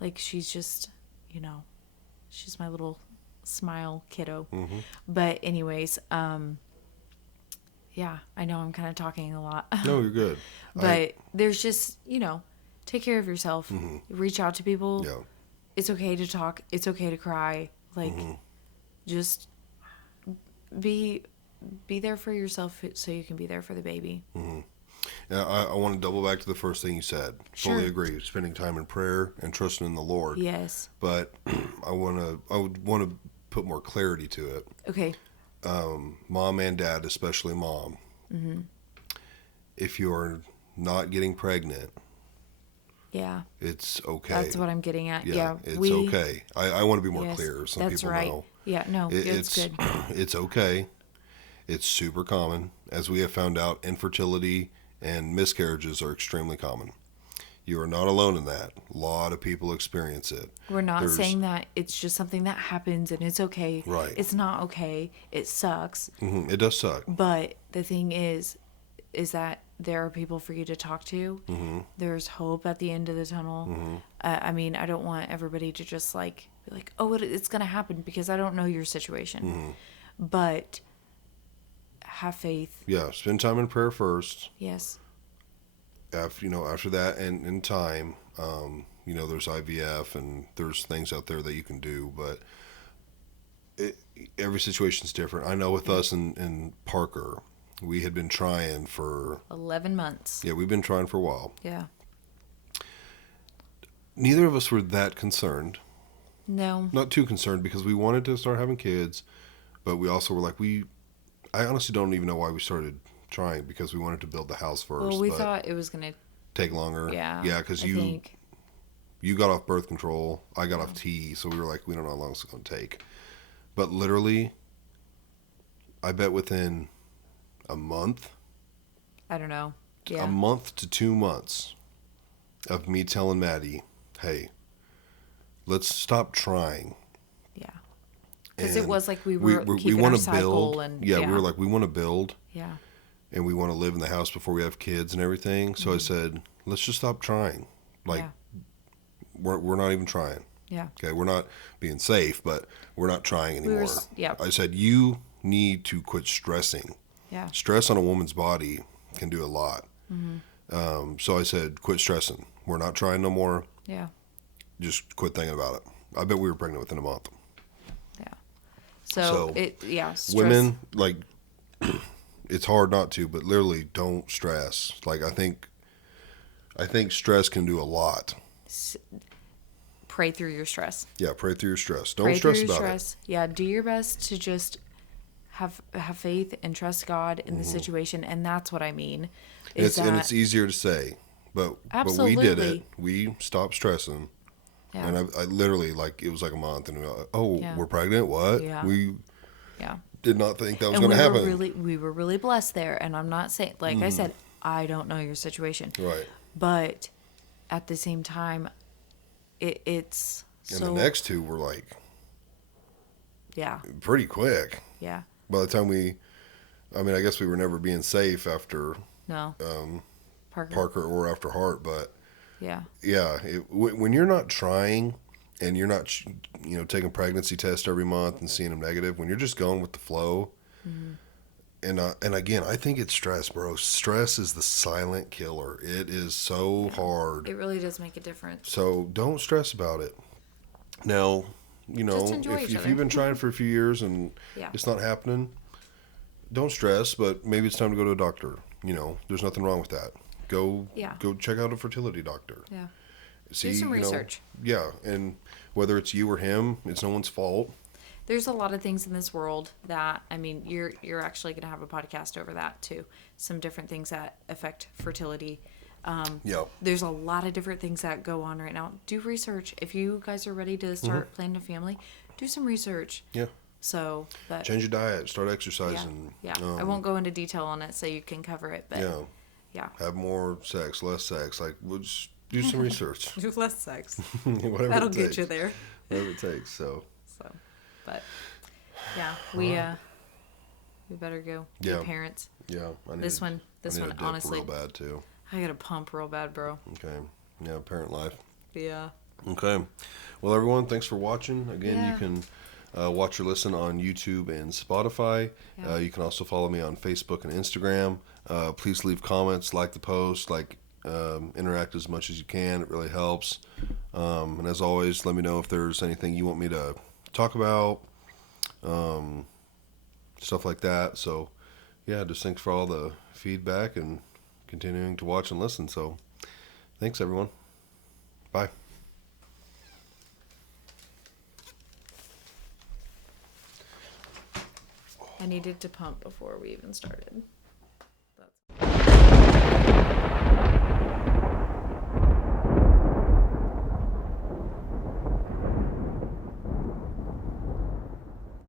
Like, she's just, she's my little smile kiddo. But anyways, yeah, I know I'm kind of talking a lot. No, you're good. But there's just, take care of yourself. Reach out to people. Yeah. It's okay to talk. It's okay to cry. Like, just be there for yourself so you can be there for the baby. Now, I want to double back to the first thing you said. Sure. Fully agree. Spending time in prayer and trusting in the Lord. Yes. But I would want to put more clarity to it. Okay. Mom and dad, especially mom. If you're not getting pregnant, Yeah. It's okay. That's what I'm getting at. Yeah. Yeah. It's okay. I want to be more Yes, clear. Some that's people right. know. Yeah, no, it's It's good. it's okay. It's super common. As we have found out, infertility and miscarriages are extremely common. You are not alone in that. A lot of people experience it. We're not There's saying that it's just something that happens and it's okay. right. It's not okay. It sucks. It does suck. But the thing is that there are people for you to talk to. There's hope at the end of the tunnel. I mean, I don't want everybody to just like be like, oh, it's going to happen, because I don't know your situation. But have faith. Yeah, spend time in prayer first. Yes. After that, and in time, there's IVF and there's things out there that you can do, but every situation's different. I know with us and Parker, we had been trying for 11 months. Yeah, we've been trying for a while. Yeah. Neither of us were that concerned. No. Not too concerned, because we wanted to start having kids, but we also were like, I honestly don't even know why we started trying, because we wanted to build the house first. Well, we but thought it was going to take longer. Yeah. Yeah, because you got off birth control, I got off T, so we were like, we don't know how long it's going to take. But literally, I bet within a month, I don't know. Yeah. a month to 2 months of me telling Mattie, hey, let's stop trying. Yeah. Because it was like we were we keeping want our to cycle build. and We were like, we want to build. Yeah. And we want to live in the house before we have kids and everything. So I said, let's just stop trying. Like, we're not even trying. Yeah. Okay, we're not being safe, but we're not trying anymore. Yeah. I said, you need to quit stressing. Yeah. Stress on a woman's body can do a lot. So I said, quit stressing. We're not trying no more. Yeah. Just quit thinking about it. I bet we were pregnant within a month. Yeah. So stress. Women, like, it's hard not to, but literally don't stress. Like, I think stress can do a lot. Pray through your stress. Yeah, pray through your stress. Don't stress about it. Yeah, do your best to just have faith and trust God in the situation, and that's what I mean. And it's easier to say, but we did it. We stopped stressing, and I literally, like, it was like a month, and we were like, we're pregnant. What? Yeah. We Yeah. did not think that was going to happen. We were really blessed there, and I'm not saying, like I said, I don't know your situation, Right. but at the same time, it's And so. the next two were like Yeah. pretty quick. Yeah. By the time I guess we were never being safe after No. Parker or after Hart, but Yeah. yeah, when you're not trying and you're not, taking pregnancy tests every month and seeing them negative, when you're just going with the flow, and again, I think it's stress, bro. Stress is the silent killer. It is so hard. It really does make a difference. So don't stress about it. Now, Just enjoy each if other. you've been trying for a few years and it's not happening, don't stress, but maybe it's time to go to a doctor. There's nothing wrong with that. Go check out a fertility doctor. Yeah. See, Do some research. Yeah, and whether it's you or him, it's no one's fault. There's a lot of things in this world that, I mean, you're actually going to have a podcast over that too. Some different things that affect fertility. There's a lot of different things that go on right now. Do research. If you guys are ready to start planning a family, do some research. Yeah. So that Change your diet, start exercising. Yeah. I won't go into detail on it so you can cover it, but yeah. Have more sex, less sex. Like, we'll just do some research. Do less sex. Whatever That'll it get takes. you there. Whatever it takes. So, but yeah, we better go. Be parents. Yeah. This one, honestly, real bad too. I got to pump real bad, bro. Okay. Yeah, parent life. Yeah. Okay. Well, everyone, thanks for watching. Again, you can watch or listen on YouTube and Spotify. Yeah. You can also follow me on Facebook and Instagram. Please leave comments, like the post, interact as much as you can. It really helps. And as always, let me know if there's anything you want me to talk about, stuff like that. So, yeah, just thanks for all the feedback and continuing to watch and listen. So, thanks, everyone. Bye. I needed to pump before we even started.